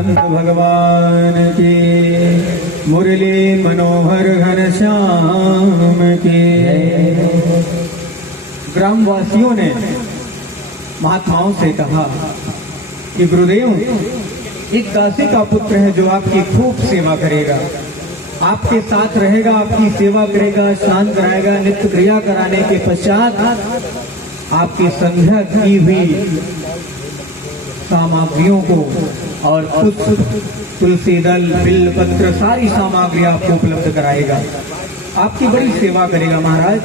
संत भगवान की, मुरली मनोहर घनश्याम की। ग्रामवासियों ने महात्माओं से कहा कि गुरुदेव, एक दासी का पुत्र है जो आपकी खूब सेवा करेगा, आपके साथ रहेगा, आपकी सेवा करेगा, स्नान कराएगा, नित्य क्रिया कराने के पश्चात आपकी संध्या की हुई सामग्रियों को और पुष्प, तुलसी दल, बिल्व पत्र, सारी सामग्री आपको उपलब्ध कराएगा, आपकी बड़ी सेवा करेगा महाराज।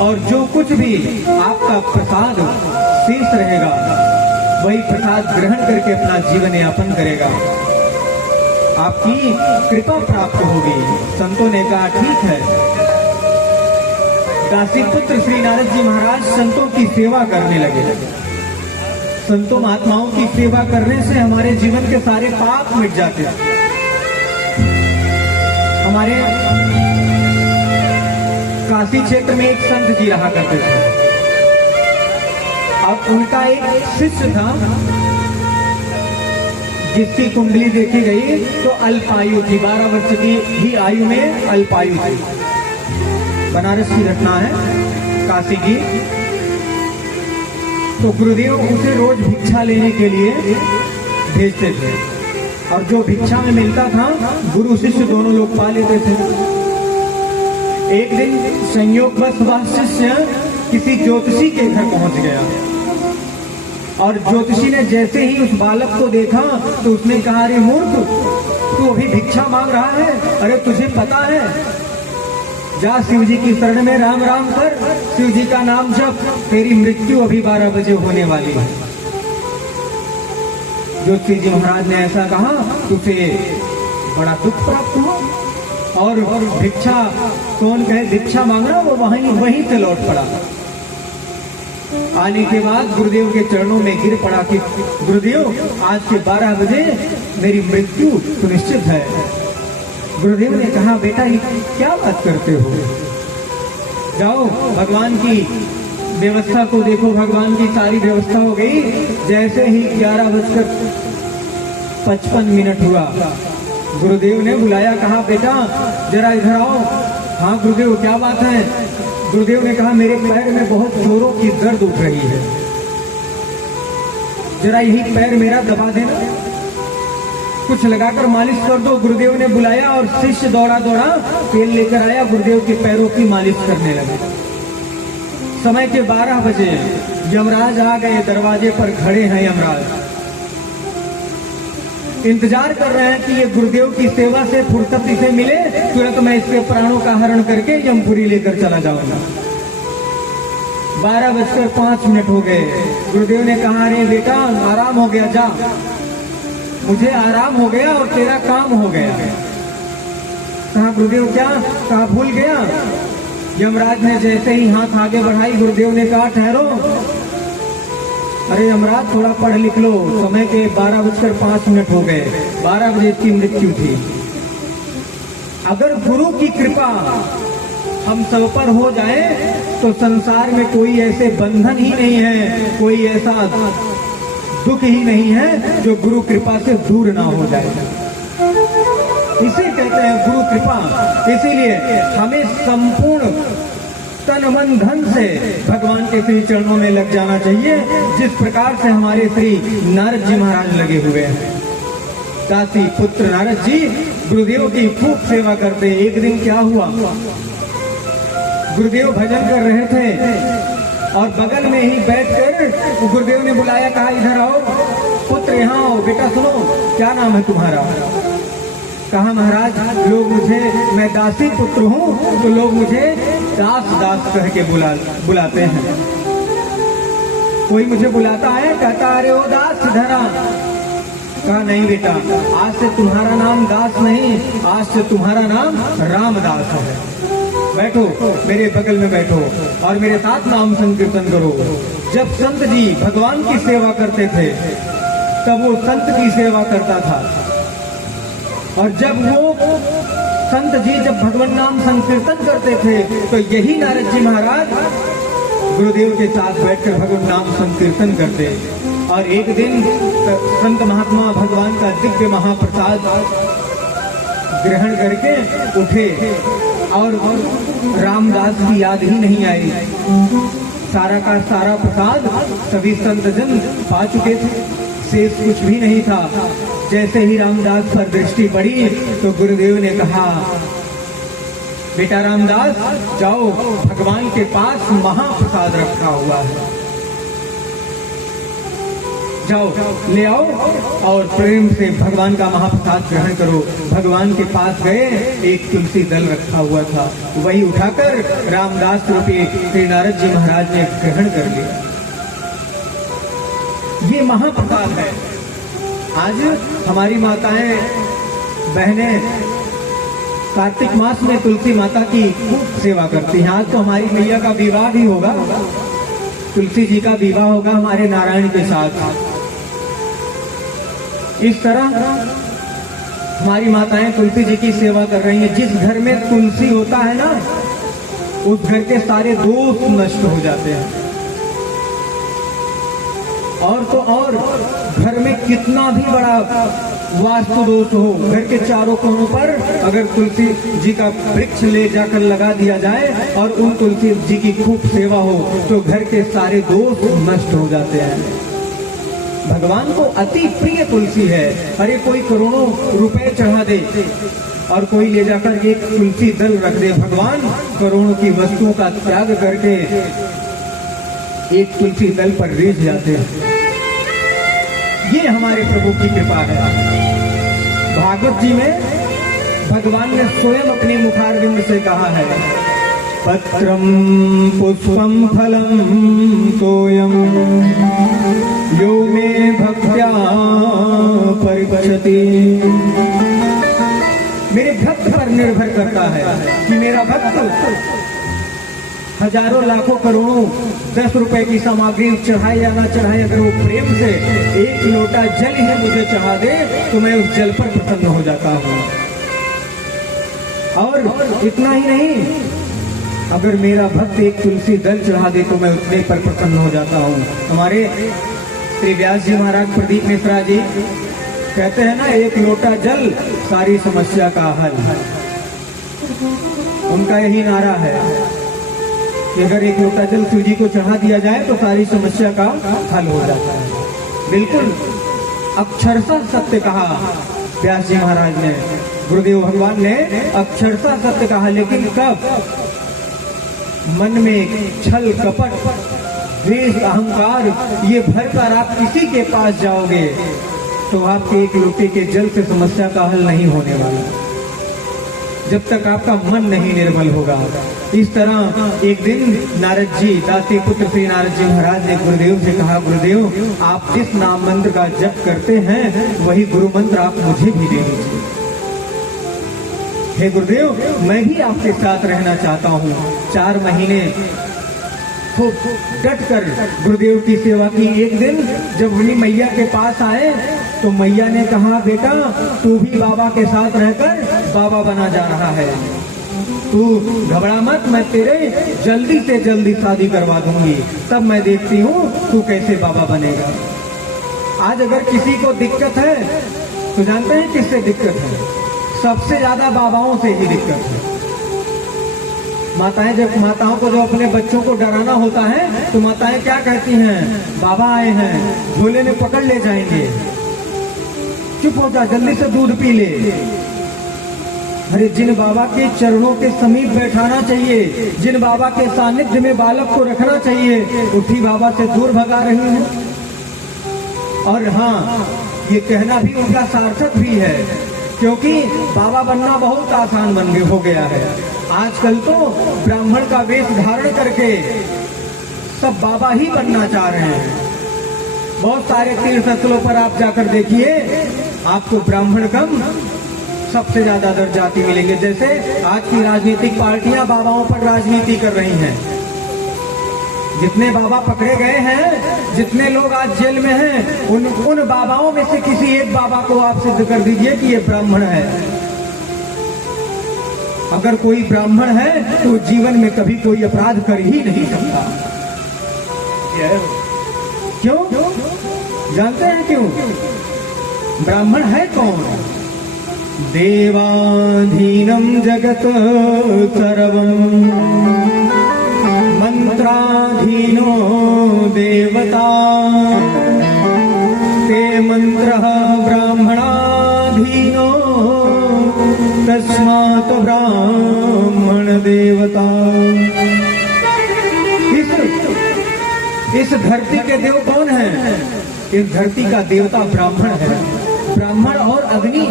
और जो कुछ भी आपका प्रसाद शेष रहेगा वही प्रसाद ग्रहण करके अपना जीवन यापन करेगा, आपकी कृपा प्राप्त होगी। संतों ने कहा ठीक है। दासी पुत्र श्री नारद जी महाराज संतों की सेवा करने लगे। संतों महात्माओं की सेवा करने से हमारे जीवन के सारे पाप मिट जाते हैं। हमारे काशी क्षेत्र में एक संत जी रहा करते थे। अब उनका एक शिष्य था जिसकी कुंडली देखी गई तो अल्पायु थी, 12 वर्ष की ही आयु में अल्पायु थी। बनारस की घटना है, काशी की। तो गुरुदेव उसे रोज भिक्षा लेने के लिए भेजते थे और जो भिक्षा में मिलता था गुरु शिष्य दोनों लोग पा लेते थे। एक दिन संयोगवश वह शिष्य किसी ज्योतिषी के घर पहुंच गया और ज्योतिषी ने जैसे ही उस बालक को देखा तो उसने कहा, अरे मूर्ख, तू अभी भिक्षा मांग रहा है? अरे तुझे पता है, जा शिव जी की शरण में राम राम कर, शिव जी का नाम जप, तेरी मृत्यु अभी 12 बजे होने वाली है। ज्योतिषी जी महाराज ने ऐसा कहा तो उसे बड़ा दुख प्राप्त हुआ और भिक्षा, कौन कहे भिक्षा मांगना, वो वहीं से लौट पड़ा। आने के बाद गुरुदेव के चरणों में गिर पड़ा कि गुरुदेव, आज के 12 बजे मेरी मृत्यु सुनिश्चित है। गुरुदेव ने कहा, बेटा ये क्या बात करते हो, जाओ भगवान की व्यवस्था को देखो। भगवान की सारी व्यवस्था हो गई। जैसे ही 11:55 हुआ गुरुदेव ने बुलाया, कहा बेटा जरा इधर आओ। हाँ गुरुदेव, क्या बात है? गुरुदेव ने कहा, मेरे पैर में बहुत जोरों की दर्द उठ रही है, जरा यही पैर मेरा दबा देना, कुछ लगाकर मालिश कर दो। गुरुदेव ने बुलाया और शिष्य दौड़ा दौड़ा तेल लेकर आया, गुरुदेव के पैरों की मालिश करने लगे। समय के 12 बजे यमराज आ गए, दरवाजे पर खड़े हैं यमराज, इंतजार कर रहे हैं कि ये गुरुदेव की सेवा से फुर्सत इसे मिले, तुरंत मैं इसके प्राणों का हरण करके यमपुरी लेकर चला जाऊंगा। 12:05 हो गए। गुरुदेव ने कहा, अरे बेटा आराम हो गया, जा, मुझे आराम हो गया और तेरा काम हो गया। कहा गुरुदेव क्या? कहा भूल गया। यमराज ने जैसे ही हाथ आगे बढ़ाई, गुरुदेव ने कहा ठहरो। अरे यमराज थोड़ा पढ़ लिख लो, समय के 12:05 हो गए, 12 बजे इसकी मृत्यु थी। अगर गुरु की कृपा हम सब पर हो जाए तो संसार में कोई ऐसे बंधन ही नहीं है, कोई ऐसा दुख ही नहीं है जो गुरु कृपा से दूर ना हो जाए। इसे कहते हैं गुरु कृपा। इसीलिए हमें संपूर्ण तन मन धन से भगवान के श्री चरणों में लग जाना चाहिए, जिस प्रकार से हमारे श्री नारद जी महाराज लगे हुए हैं। काशी पुत्र नारद जी गुरुदेव की खूब सेवा करते। एक दिन क्या हुआ, गुरुदेव भजन कर रहे थे और बगल में ही बैठकर गुरुदेव ने बुलाया, कहा इधर आओ पुत्र, यहाँ आओ। बेटा सुनो, क्या नाम है तुम्हारा? कहा महाराज, लोग मुझे, मैं दासी पुत्र हूँ तो लोग मुझे दास दास कह के बुलाते हैं। कोई मुझे बुलाता है, कहता अरे ओ दास इधर आ। कहा नहीं बेटा, आज से तुम्हारा नाम दास नहीं, आज से तुम्हारा नाम रामदास है। बैठो, मेरे बगल में बैठो और मेरे साथ नाम संकीर्तन करो। जब संत जी भगवान की सेवा करते थे तब वो संत की सेवा करता था, और जब वो संत जी जब भगवान नाम संकीर्तन करते थे तो यही नारद जी महाराज गुरुदेव के साथ बैठकर भगवान नाम संकीर्तन करते। और एक दिन संत महात्मा भगवान का दिव्य महाप्रसाद ग्रहण करके उठे और रामदास की याद ही नहीं आई। सारा का सारा प्रसाद सभी संतजन पा चुके थे, शेष कुछ भी नहीं था। जैसे ही रामदास पर दृष्टि पड़ी तो गुरुदेव ने कहा, बेटा रामदास जाओ, भगवान के पास महाप्रसाद रखा हुआ है, जाओ ले आओ और प्रेम से भगवान का महाप्रसाद ग्रहण करो। भगवान के पास गए, एक तुलसी दल रखा हुआ था, वही उठाकर रामदास रूपी श्री नारद जी महाराज ने ग्रहण कर लिया। ये महाप्रसाद है। आज हमारी माताएं बहनें कार्तिक मास में तुलसी माता की खूब सेवा करती हैं। आज तो हमारी मैया का विवाह भी होगा, तुलसी जी का विवाह होगा हमारे नारायण के साथ। इस तरह हमारी माताएं तुलसी जी की सेवा कर रही हैं। जिस घर में तुलसी होता है ना, उस घर के सारे दोष नष्ट हो जाते हैं। और तो और घर में कितना भी बड़ा वास्तु दोष हो, घर के चारों कोनों पर अगर तुलसी जी का वृक्ष ले जाकर लगा दिया जाए और उन तुलसी जी की खूब सेवा हो तो घर के सारे दोष नष्ट हो जाते हैं। भगवान को अति प्रिय तुलसी है। अरे कोई करोड़ों रुपए चढ़ा दे और कोई ले जाकर एक तुलसी दल रख दे, भगवान करोड़ों की वस्तुओं का त्याग करके एक तुलसी दल पर रीझ जाते हैं। ये हमारे प्रभु की कृपा है। भागवत जी में भगवान ने स्वयं अपनी मुखारविंद से कहा है, पत्रम पुष्पम फलम तोयम यो मे भक्त्या परिपश्यति। मेरे भक्त पर निर्भर करता है कि मेरा भक्त हजारों लाखों करोड़ों 10 रुपए की सामग्री चढ़ाए या ना चढ़ाए, अगर वो प्रेम से एक लोटा जल ही मुझे चढ़ा दे तो मैं उस जल पर प्रसन्न हो जाता हूँ। और इतना ही नहीं, अगर मेरा भक्त एक तुलसी दल चढ़ा दे तो मैं उतने पर प्रसन्न हो जाता हूँ। हमारे श्री व्यास जी महाराज प्रदीप मिश्रा जी कहते हैं ना, एक लोटा जल सारी समस्या का हल। उनका यही नारा है कि अगर एक लोटा जल शिव जी को चढ़ा दिया जाए तो सारी समस्या का हल हो जाता है। बिल्कुल अक्षरशः सत्य कहा व्यास जी महाराज ने, गुरुदेव भगवान ने अक्षरशः सत्य कहा। लेकिन कब मन में छल कपट द्वेष अहंकार ये भरकर आप किसी के पास जाओगे तो आपके एक लोटे के जल से समस्या का हल नहीं होने वाला, जब तक आपका मन नहीं निर्मल होगा। इस तरह एक दिन नारद जी, दासी पुत्र श्री नारद जी महाराज ने गुरुदेव से कहा, गुरुदेव आप जिस नाम मंत्र का जप करते हैं वही गुरु मंत्र आप मुझे भी दे दीजिए। हे गुरुदेव मैं भी आपके साथ रहना चाहता हूँ। 4 महीने खूब डट कर गुरुदेव की सेवा की। एक दिन जब अपनी मैया के पास आए तो मैया ने कहा, बेटा तू भी बाबा के साथ रहकर बाबा बना जा रहा है, तू घबरा मत, मैं तेरे जल्दी से जल्दी शादी करवा दूंगी, तब मैं देखती हूँ तू कैसे बाबा बनेगा। आज अगर किसी को दिक्कत है तो जानते हैं किससे दिक्कत है? सबसे ज्यादा बाबाओं से ही दिक्कत है। माताओं को जो अपने बच्चों को डराना होता है तो माताएं क्या कहती हैं, बाबा आए हैं, झोले में पकड़ ले जाएंगे, चुप हो जा, जल्दी से दूध पी ले। अरे जिन बाबा के चरणों के समीप बैठाना चाहिए, जिन बाबा के सानिध्य में बालक को रखना चाहिए, उठी बाबा से दूर भगा रही है। और हाँ, ये कहना भी उनका सार्थक भी है, क्योंकि बाबा बनना बहुत आसान हो गया है। आजकल तो ब्राह्मण का वेश धारण करके सब बाबा ही बनना चाह रहे हैं। बहुत सारे तीर्थ स्थलों पर आप जाकर देखिए, आपको ब्राह्मण कम सबसे ज्यादा दर जाति मिलेंगे। जैसे आज की राजनीतिक पार्टियां बाबाओं पर राजनीति कर रही हैं। जितने बाबा पकड़े गए हैं, जितने लोग आज जेल में हैं, उन बाबाओं में से किसी एक बाबा को आप सिद्ध कर दीजिए कि ये ब्राह्मण है। अगर कोई ब्राह्मण है तो जीवन में कभी कोई अपराध कर ही नहीं सकता। क्यों? जानते हैं क्यों? ब्राह्मण है कौन? देवाधीनम जगत सर्वम मंत्राधीनो देवता ते मंत्रः ब्राह्मणाधीनो तस्मात् ब्राह्मण देवता। इस धरती के देव कौन है? इस धरती का देवता ब्राह्मण है। ब्राह्मण और अग्नि,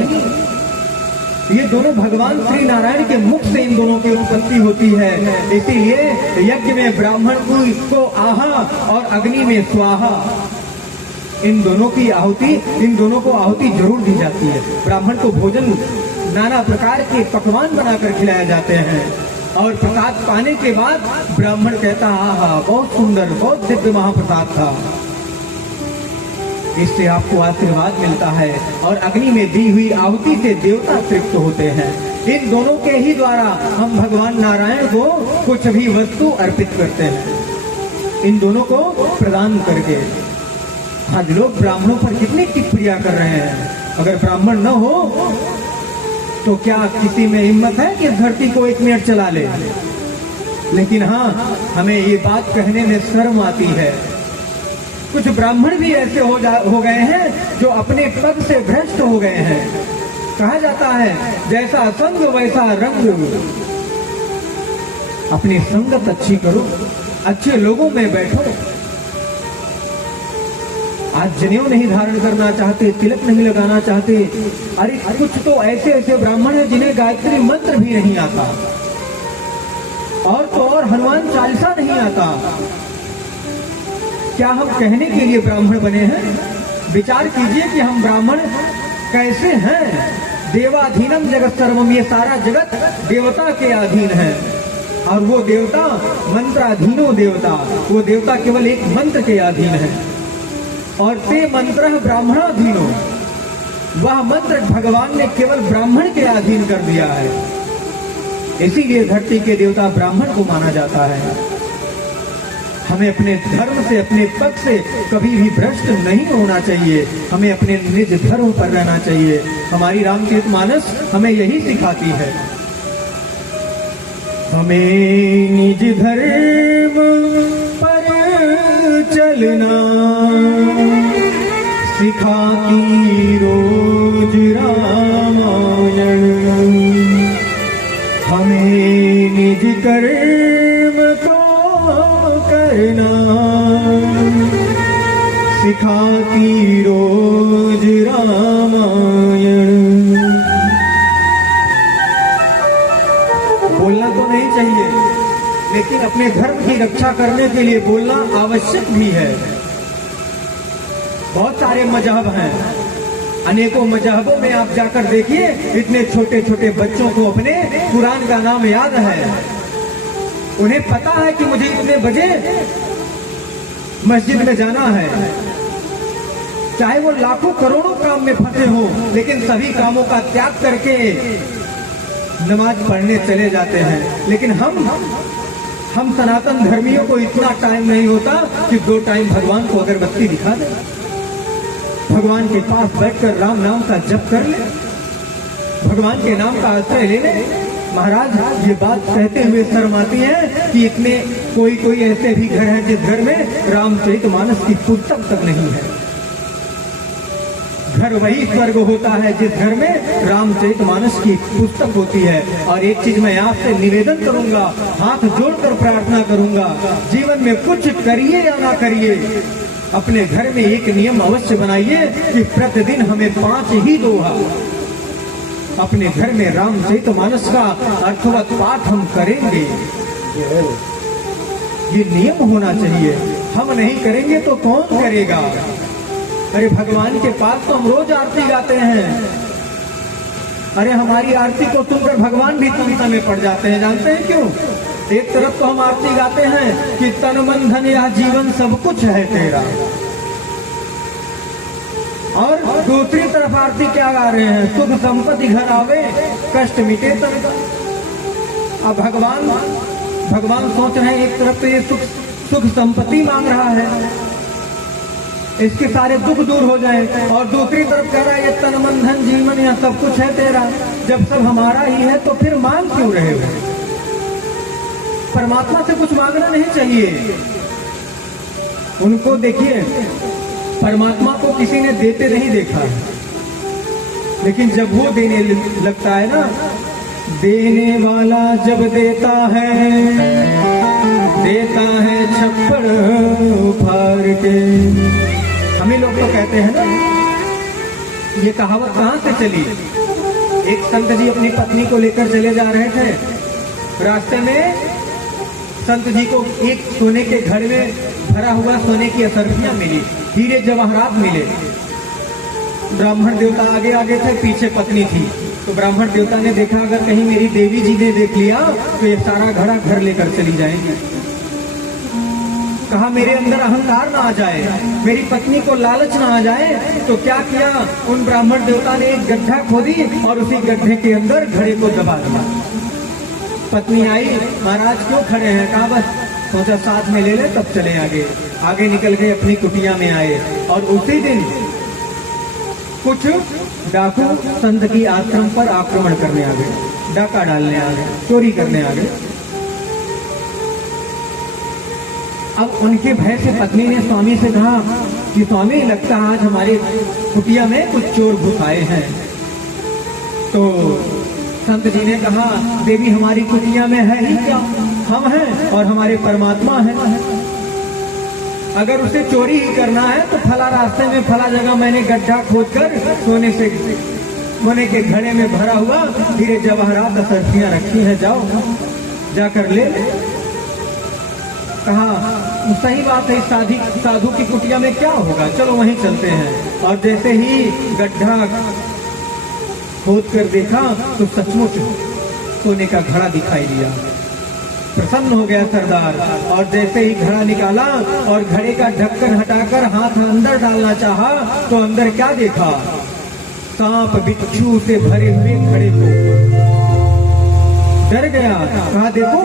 ये दोनों भगवान श्री नारायण के मुख से इन दोनों की उत्पत्ति होती है। इसीलिए यज्ञ में ब्राह्मण को आहा और अग्नि में स्वाहा, इन दोनों की आहुति, इन दोनों को आहुति जरूर दी जाती है। ब्राह्मण को भोजन नाना प्रकार के पकवान बनाकर खिलाए जाते हैं और प्रसाद पाने के बाद ब्राह्मण कहता आहा बहुत सुंदर, बहुत दिव्य महाप्रसाद था, इससे आपको आशीर्वाद मिलता है। और अग्नि में दी हुई आहुति से देवता तृप्त होते हैं। इन दोनों के ही द्वारा हम भगवान नारायण को कुछ भी वस्तु अर्पित करते हैं, इन दोनों को प्रदान करके। आज लोग ब्राह्मणों पर कितनी टिप्पणियां कर रहे हैं। अगर ब्राह्मण न हो तो क्या किसी में हिम्मत है कि इस धरती को 1 मिनट चला ले? लेकिन हाँ, हमें ये बात कहने में शर्म आती है। कुछ ब्राह्मण भी ऐसे हो गए हैं जो अपने पद से भ्रष्ट हो गए हैं। कहा जाता है जैसा संग वैसा रंग। अपनी संगत अच्छी करो, अच्छे लोगों में बैठो। आज जनेऊ नहीं धारण करना चाहते, तिलक नहीं लगाना चाहते। अरे कुछ तो ऐसे ऐसे ब्राह्मण हैं जिन्हें गायत्री मंत्र भी नहीं आता, और तो और हनुमान चालीसा नहीं आता। क्या हम कहने के लिए ब्राह्मण बने हैं? विचार कीजिए कि हम ब्राह्मण कैसे हैं। देवाधीनम जगत सर्वम, ये सारा जगत देवता के अधीन है। और वो देवता मंत्राधीनो देवता, वो देवता केवल एक मंत्र के अधीन है। और ते मंत्र ब्राह्मणाधीनो, वह मंत्र भगवान ने केवल ब्राह्मण के अधीन कर दिया है। इसीलिए धरती के देवता ब्राह्मण को माना जाता है। हमें अपने धर्म से, अपने पद से कभी भी भ्रष्ट नहीं होना चाहिए। हमें अपने निज धर्म पर रहना चाहिए। हमारी रामचरितमानस हमें यही सिखाती है। हमें निज धर्म पर चलना सिखाती रोज रामायण। हमें निज कर्म को करना सिखाती रोज रामायण। बोलना तो नहीं चाहिए, लेकिन अपने धर्म की रक्षा करने के लिए बोलना आवश्यक भी है। बहुत सारे मजहब हैं, अनेकों मजहबों में आप जाकर देखिए, इतने छोटे छोटे बच्चों को अपने कुरान का नाम याद है। उन्हें पता है कि मुझे इतने बजे मस्जिद में जाना है। चाहे वो लाखों करोड़ों काम में फंसे हो, लेकिन सभी कामों का त्याग करके नमाज पढ़ने चले जाते हैं। लेकिन हम सनातन धर्मियों को इतना टाइम नहीं होता कि 2 टाइम भगवान को अगरबत्ती दिखा दे, भगवान के पास बैठकर राम नाम का जप कर ले, भगवान के नाम का आश्रय ले ले। महाराज, ये बात कहते हुए शर्म आती है कि इतने कोई ऐसे भी घर हैं जिस घर में रामचरितमानस की पुस्तक तक नहीं है। घर वही स्वर्ग होता है जिस घर में रामचरितमानस की पुस्तक होती है। और एक चीज मैं आपसे निवेदन करूंगा, हाथ जोड़कर प्रार्थना करूंगा, जीवन में कुछ करिए या ना करिए, अपने घर में एक नियम अवश्य बनाइए कि प्रतिदिन हमें 5 ही दोहा अपने घर में रामचरितमानस का अर्थवत पाठ हम करेंगे। ये नियम होना चाहिए। हम नहीं करेंगे तो कौन करेगा? अरे भगवान के पास तो हम रोज आरती गाते हैं। अरे हमारी आरती को सुनकर भगवान भी चिंता में पड़ जाते हैं। जानते हैं क्यों? एक तरफ तो हम आरती गाते हैं कि तन मन धन या जीवन सब कुछ है तेरा, और दूसरी तरफ आरती क्या गा रहे हैं? सुख संपत्ति घर आवे, कष्ट मिटे तन का। अब भगवान सोच रहे हैं, एक तरफ तो ये सुख संपत्ति मांग रहा है, इसके सारे दुख दूर हो जाए। और दूसरी तरफ कह रहा है ये तन मन धन जीवन या सब कुछ है तेरा, जब सब हमारा ही है तो फिर मांग क्यों रहे हो? परमात्मा से कुछ मांगना नहीं चाहिए। उनको देखिए, परमात्मा को किसी ने देते नहीं देखा, लेकिन जब वो देने लगता है ना, देने वाला जब देता है छप्पड़ फाड़ के। हमें लोग तो कहते हैं ना, ये कहावत कहाँ से चली? एक संत जी अपनी पत्नी को लेकर चले जा रहे थे, रास्ते में संत जी को एक सोने के घड़े में भरा हुआ सोने की असरफियां मिली, हीरे जवाहरात मिले। ब्राह्मण देवता आगे आगे थे, पीछे पत्नी थी। तो ब्राह्मण देवता ने देखा अगर कहीं मेरी देवी जी ने देख लिया तो ये सारा घड़ा घर लेकर चली जाएंगे। कहा मेरे अंदर अहंकार ना आ जाए, मेरी पत्नी को लालच ना आ जाए। तो क्या किया, उन ब्राह्मण देवता ने एक गड्ढा खोदी और उसी गड्ढे के अंदर घड़े को दबा दिया। पत्नी आई, महाराज क्यों खड़े हैं? कहा बस सोचा साथ में ले ले तब चले आगे। आगे निकल गए, अपनी कुटिया में आए और उसी दिन कुछ डाकू संत की आश्रम पर आक्रमण करने आ गए, डाका डालने आ गए, चोरी करने आ गए। अब उनके भय से पत्नी ने स्वामी से कहा कि स्वामी लगता है आज हमारे कुटिया में कुछ चोर घुस आए हैं। तो संत जी ने कहा देवी हमारी कुटिया में है ही क्या, हम हैं और हमारे परमात्मा हैं। अगर उसे चोरी ही करना है तो फला रास्ते में फला जगह मैंने गड्ढा खोदकर सोने के घड़े में भरा हुआ हीरे जवाहरात असरफियां रखी हैं, जाओ जाकर ले। कहा सही बात है, साधु की कुटिया में क्या होगा, चलो वहीं चलते हैं। और जैसे ही गड्ढा खोद कर देखा तो सचमुच सोने का घड़ा दिखाई दिया। प्रसन्न हो गया सरदार और जैसे ही घड़ा निकाला और घड़े का ढक्कन हटाकर हाथ अंदर डालना चाहा तो अंदर क्या देखा, सांप बिच्छू से भरे हुए घड़े को। डर गया, कहा देखो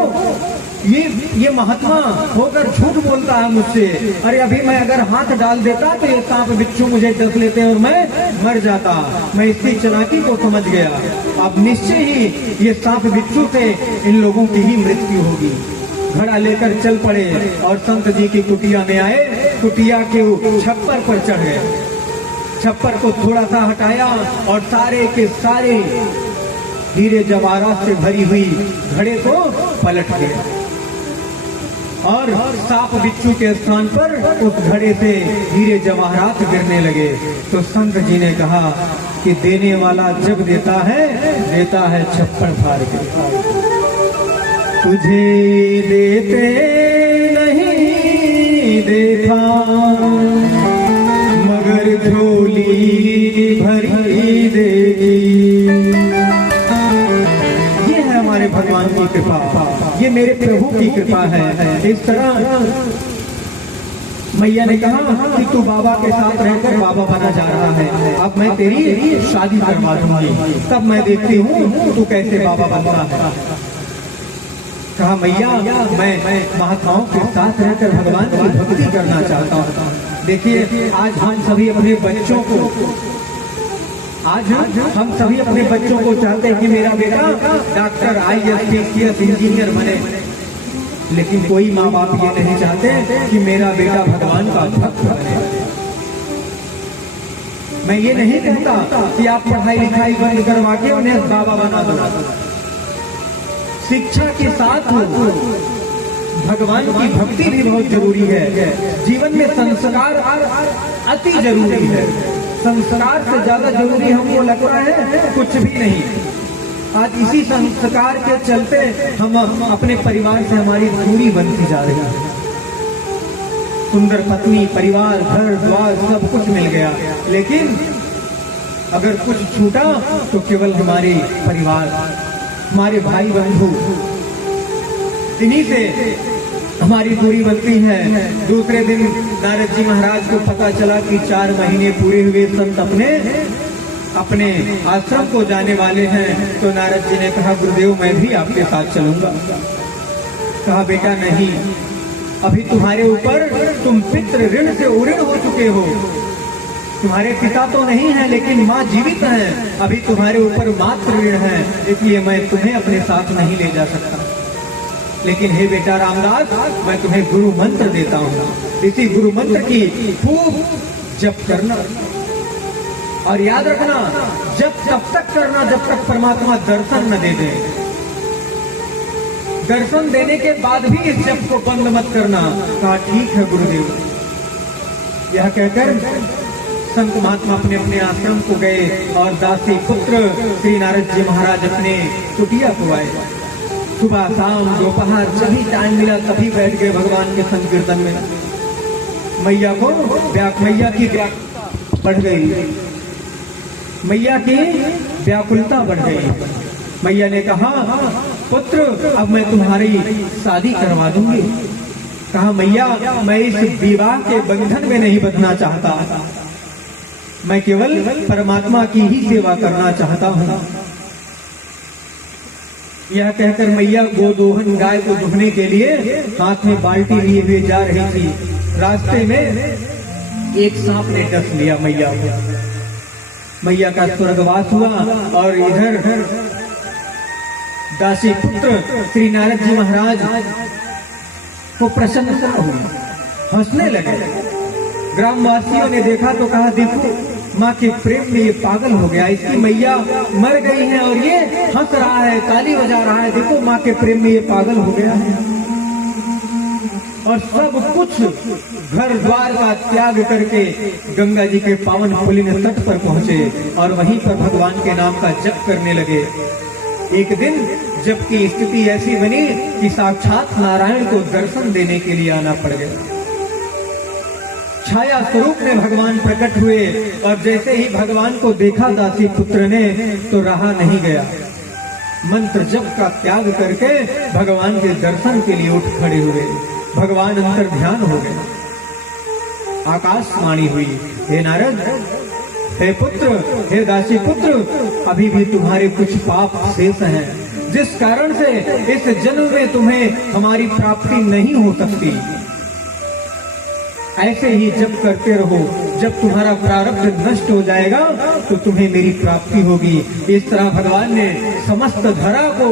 ये महात्मा होकर झूठ बोलता है मुझसे। अरे अभी मैं अगर हाथ डाल देता तो ये सांप बिच्छू मुझे डस लेते और मैं मर जाता। मैं इसकी चालाकी को समझ गया, अब निश्चय ही ये सांप बिच्छू से इन लोगों की ही मृत्यु होगी। घड़ा लेकर चल पड़े और संत जी की कुटिया में आए। कुटिया के छप्पर पर चढ़ गए, छप्पर को थोड़ा सा हटाया और सारे के सारे हीरे जवाहरात से भरी हुई घड़े को पलट गए और सांप बिच्छू के स्थान पर उस घड़े से हीरे जवाहरात गिरने लगे। तो संत जी ने कहा कि देने वाला जब देता है छप्पड़ फाड़ के। तुझे देते नहीं देखा मगर झोली भरी देगी। ये है हमारे भगवान की कृपा, ये मेरे प्रभु की कृपा है। इस तरह मैया ने कहा कि तू बाबा के साथ रहकर बाबा बना जा रहा है, अब मैं तेरी शादी करवा दूंगी, तब मैं देखती हूँ तू कैसे बाबा बनता है। कहा मैया मैं महात्माओं के साथ रहकर भगवान की भक्ति करना चाहता हूँ। देखिए आज हम सभी अपने बच्चों को चाहते हैं कि मेरा बेटा डॉक्टर IAS PCS इंजीनियर बने, लेकिन कोई माँ बाप ये नहीं चाहते कि मेरा बेटा भगवान का भक्त बने। मैं ये नहीं कहता कि आप पढ़ाई लिखाई बंद करवा के उन्हें बाबा बना दो। शिक्षा के साथ भगवान की भक्ति भी बहुत जरूरी है। जीवन में संस्कार अति जरूरी है, संस्कार से ज्यादा जरूरी हमको लगता है कुछ भी नहीं। आज इसी संस्कार के चलते हम अपने परिवार से हमारी दूरी बनती जा रही है। सुंदर पत्नी, परिवार, घर द्वार सब कुछ मिल गया, लेकिन अगर कुछ छूटा तो केवल हमारे परिवार, हमारे भाई बंधु, इन्हीं से हमारी दूरी बनती है। दूसरे दिन नारद जी महाराज को पता चला कि 4 महीने पूरे हुए संत अपने आश्रम को जाने वाले हैं। तो नारद जी ने कहा गुरुदेव मैं भी आपके साथ चलूंगा। कहा बेटा नहीं, अभी तुम्हारे ऊपर तुम पितृ ऋण से उऋण हो चुके हो। तुम्हारे पिता तो नहीं है लेकिन माँ जीवित है, अभी तुम्हारे ऊपर मातृ ऋण है, इसलिए मैं तुम्हें अपने साथ नहीं ले जा सकता। लेकिन हे बेटा रामदास, मैं तुम्हें गुरु मंत्र देता हूँ, इसी गुरु मंत्र की खूब जप करना और याद रखना, जब तब तक करना जब तक परमात्मा दर्शन न दे दे। दर्शन देने के बाद भी इस जप को बंद मत करना। कहा ठीक है गुरुदेव। यह कहकर संत महात्मा अपने अपने आश्रम को गए और दासी पुत्र श्री नारद जी महाराज अपने कुटिया को आए। सुबह शाम दोपहर सभी टाइम मिला तभी बैठ गए भगवान के संकीर्तन में। मैया को मैया की व्याकुलता बढ़ गई, मैया की व्याकुलता बढ़ गई। मैया ने कहा पुत्र अब मैं तुम्हारी शादी करवा दूंगी। कहा मैया मैं इस विवाह के बंधन में नहीं बंधना चाहता, मैं केवल परमात्मा की ही सेवा करना चाहता हूँ। यह कहकर मैया गोदोहन गाय को दुहने के लिए हाथ में बाल्टी लिए हुए जा रही थी। रास्ते में एक सांप ने डस लिया मैया को। मैया का स्वर्गवास हुआ और इधर दासी पुत्र श्री नारद जी महाराज को प्रसन्नता हुई, हंसने लगे। ग्रामवासियों ने देखा तो कहा देखो माँ के प्रेम में ये पागल हो गया, इसकी मैया मर गई है और ये हंस रहा है, ताली बजा रहा है, देखो माँ के प्रेम में ये पागल हो गया है। और सब कुछ घर द्वार का त्याग करके गंगा जी के पावन पुलिन तट पर पहुंचे और वहीं पर भगवान के नाम का जप करने लगे। एक दिन जब की स्थिति ऐसी बनी कि साक्षात नारायण को दर्शन देने के लिए आना पड़ गया। छाया स्वरूप में भगवान प्रकट हुए और जैसे ही भगवान को देखा दासी पुत्र ने तो रहा नहीं गया। मंत्र जप का त्याग करके भगवान के दर्शन के लिए उठ खड़े हुए। भगवान अंतर ध्यान हो गए। आकाशवाणी हुई, हे नारद, हे पुत्र, हे दासी पुत्र, अभी भी तुम्हारे कुछ पाप शेष हैं, जिस कारण से इस जन्म में तुम्हें हमारी प्राप्ति नहीं हो सकती। ऐसे ही जप करते रहो, जब तुम्हारा प्रारब्ध नष्ट हो जाएगा तो तुम्हें मेरी प्राप्ति होगी। इस तरह भगवान ने समस्त धरा को,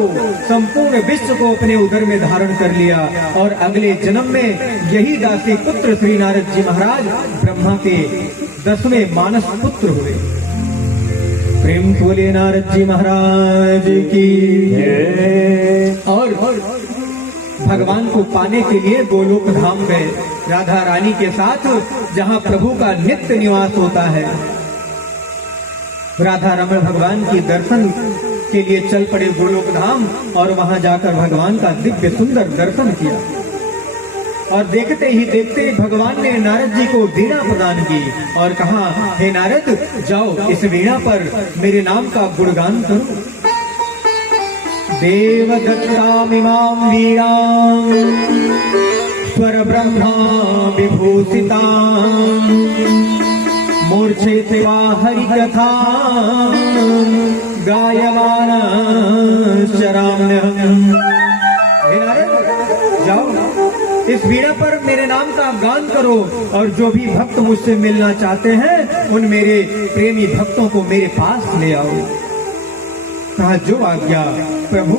संपूर्ण विश्व को अपने उदर में धारण कर लिया और अगले जन्म में यही दासी पुत्र श्री नारद जी महाराज ब्रह्मा के 10वें मानस पुत्र हुए। प्रेम बोले नारद जी महाराज की जय। और भगवान को पाने के लिए गोलोक धाम गए, राधा रानी के साथ, जहां प्रभु का नित्य निवास होता है। राधा रमण भगवान की दर्शन के लिए चल पड़े गोलोक धाम और वहां जाकर भगवान का दिव्य सुंदर दर्शन किया। और देखते ही देखते भगवान ने नारद जी को वीणा प्रदान की और कहा, हे नारद, जाओ इस वीणा पर मेरे नाम का गुणगान करो। देवदत्तामिमां वीणां स्वर ब्रह्मा विभूषितां मूर्छेते वा हरिकथा गायमाना शराम्यहम्। जाओ इस वीणा पर मेरे नाम का गान करो और जो भी भक्त मुझसे मिलना चाहते हैं उन मेरे प्रेमी भक्तों को मेरे पास ले आओ। कहा, जो आज्ञा प्रभु,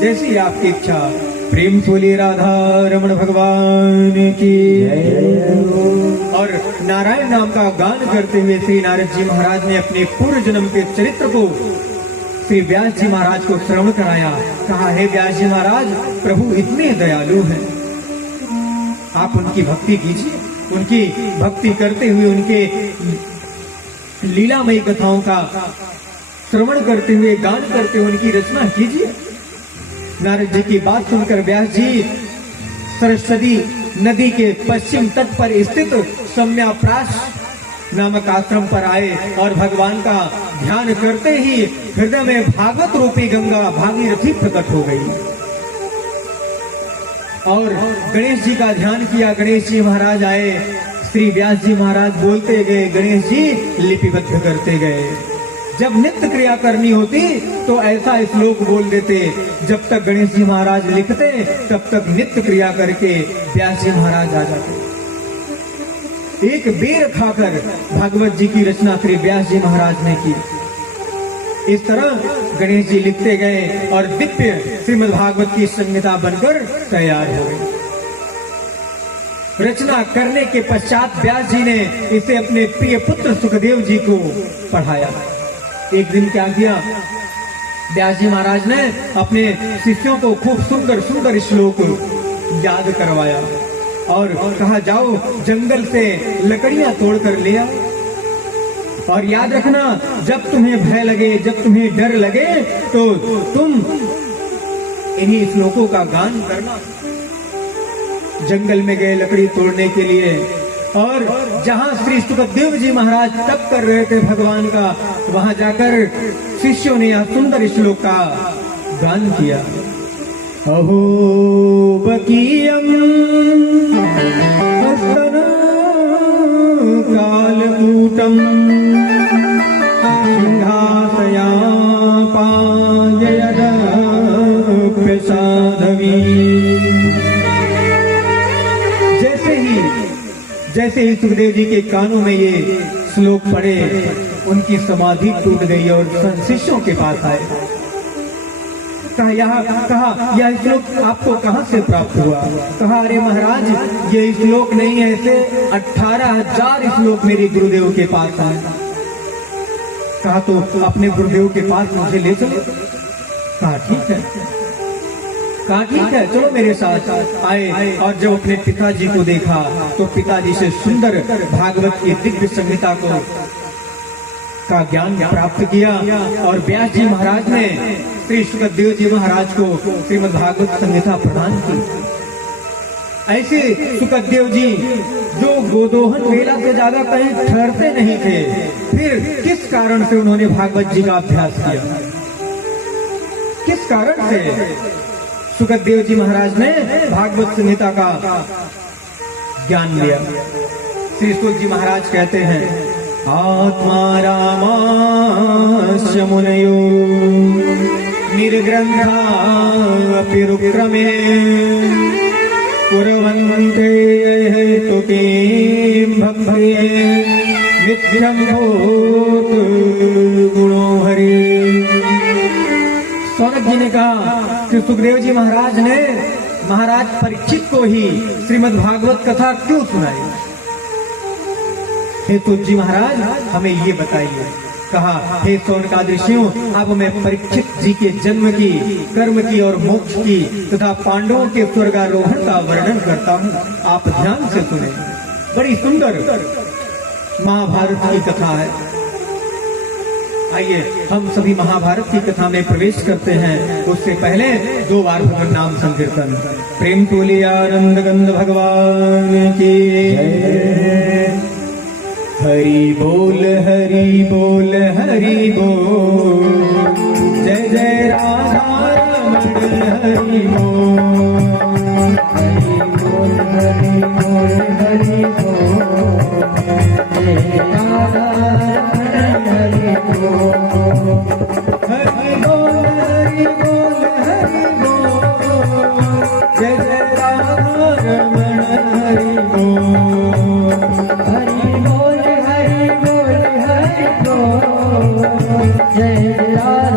जैसी आपकी इच्छा। प्रेम बोले राधा रमण भगवान की जय। और नारायण नाम का गान करते हुए श्री नारद जी महाराज ने अपने पूर्व जन्म के चरित्र को श्री व्यास जी महाराज को श्रवण कराया। कहा, हे व्यास जी महाराज, प्रभु इतने दयालु हैं, आप उनकी भक्ति कीजिए। उनकी भक्ति करते हुए उनके लीलामयी कथाओं का श्रवण करते हुए, गान करते हुए उनकी रचना कीजिए। नारद जी की बात सुनकर व्यास जी सरस्वती नदी के पश्चिम तट पर स्थित सम्याप्राश नामक आश्रम पर आए और भगवान का ध्यान करते ही हृदय में भागवत रूपी गंगा भागीरथी प्रकट हो गई और गणेश जी का ध्यान किया। गणेश जी महाराज आए, श्री व्यास जी महाराज बोलते गए, गणेश जी लिपिबद्ध करते गए। जब नित्य क्रिया करनी होती तो ऐसा श्लोक बोल देते। जब तक गणेश जी महाराज लिखते तब तक नित्य क्रिया करके व्यास जी महाराज आ जाते। एक बेर खाकर भागवत जी की रचना श्री व्यास जी महाराज ने की। इस तरह गणेश जी लिखते गए और दिव्य श्रीमद् भागवत की संहिता बनकर तैयार हो गई। रचना करने के पश्चात व्यास जी ने इसे अपने प्रिय पुत्र सुखदेव जी को पढ़ाया। एक दिन क्या किया, व्यास जी महाराज ने अपने शिष्यों को खूब सुंदर सुंदर श्लोक याद करवाया और कहा जाओ जंगल से लकड़ियां तोड़कर ले आओ और याद रखना जब तुम्हें भय लगे, जब तुम्हें डर लगे तो तुम इन्हीं श्लोकों का गान करना। जंगल में गए लकड़ी तोड़ने के लिए और जहां श्री सुखदेव जी महाराज तप कर रहे थे भगवान का, वहां जाकर शिष्यों ने यह सुंदर श्लोक का गान किया। अहो बकीयम हस्तन कालकूटम सिंहासया पाययद प्रसादवी। जैसे ही सुखदेव जी के कानों में ये श्लोक पढ़े, उनकी समाधि टूट गई और शिष्यों के पास आए। कहा यह श्लोक आपको कहाँ से प्राप्त हुआ? कहा अरे महाराज ये श्लोक नहीं है, ऐसे 18,000 श्लोक मेरे गुरुदेव के पास आए। कहा तो अपने गुरुदेव के पास मुझे ले चलो। कहा ठीक है चलो मेरे साथ। आए और जब अपने पिताजी को देखा तो पिताजी से सुंदर भागवत की दिव्य संहिता का ज्ञान प्राप्त किया और व्यास जी महाराज ने श्री सुखदेव जी महाराज को श्रीमद् भागवत संहिता प्रदान की। ऐसे सुखदेव जी जो गोदोहन मेला से ज्यादा कहीं ठहरते नहीं थे, फिर किस कारण से उन्होंने भागवत जी का अभ्यास किया? किस कारण से सुखदेव जी महाराज ने भागवत संहिता का ज्ञान लिया? श्री सुख जी महाराज कहते हैं आत्मा रामास्य मुनयो निर्ग्रंथा अपिरुक्रमे कुर्वन्ते तुकीं भक्ते नित्यं भूत गुणो हरि। सौनक जी ने कहा कि सुखदेव जी महाराज ने महाराज परीक्षित को ही श्रीमद् भागवत कथा क्यों सुनाई? हे तुझ जी महाराज हमें ये बताइए। कहा हे सौनकादृशियों, अब मैं परीक्षित जी के जन्म की, कर्म की और मोक्ष की तथा पांडवों के स्वर्गारोहण का वर्णन करता हूँ, आप ध्यान से सुने। बड़ी सुंदर महाभारत की कथा है। आइए हम सभी महाभारत की कथा में प्रवेश करते हैं। उससे पहले 2 बार भगवान नाम संकीर्तन। प्रेम टोली आनंद गंध भगवान की जय। हरि बोल हरि बोल हरि बोल, जय जय राधा रमण हरि बोल। हरि बोल हरि बोल हरि बोल, जय राधा रमण हरि बोल। हरि बोल हरि बोल हरि बोल, जय जय राधा रमण हरि बोल। हरि बोल हरि बोल हरि बोल, जय राधा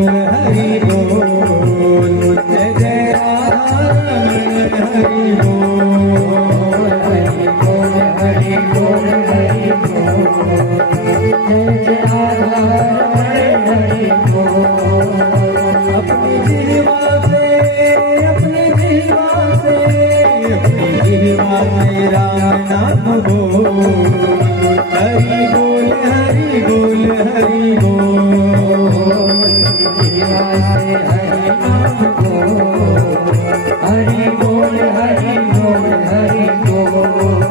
बोल हरि बोल, जय जय राधा रमण हरि बोल, हरि बोल हरि बोल हरि बोल, जय जय राधा रमण हरि बोल। अपनी जीवा से राम नाम बोल, हरि बोल हरि बोल हरि बोल, जीवा से हरि नाम बोल, हरि बोल हरि बोल हरि बोल,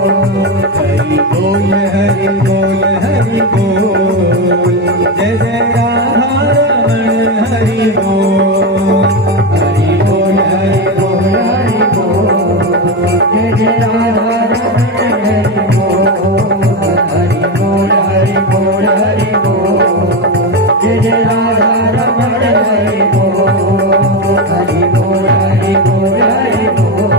हरि बोल हरि बोल हरि बोल, जय जय राधा रमण हरि बोल, हरि बोल हरि बोल हरि बोल, जय जय राधा रमण हरि बोल, हरि बोल हरि बोल हरि बोल, जय जय राधा रमण हरि बोल, हरि बोल हरि बोल हरि बोल,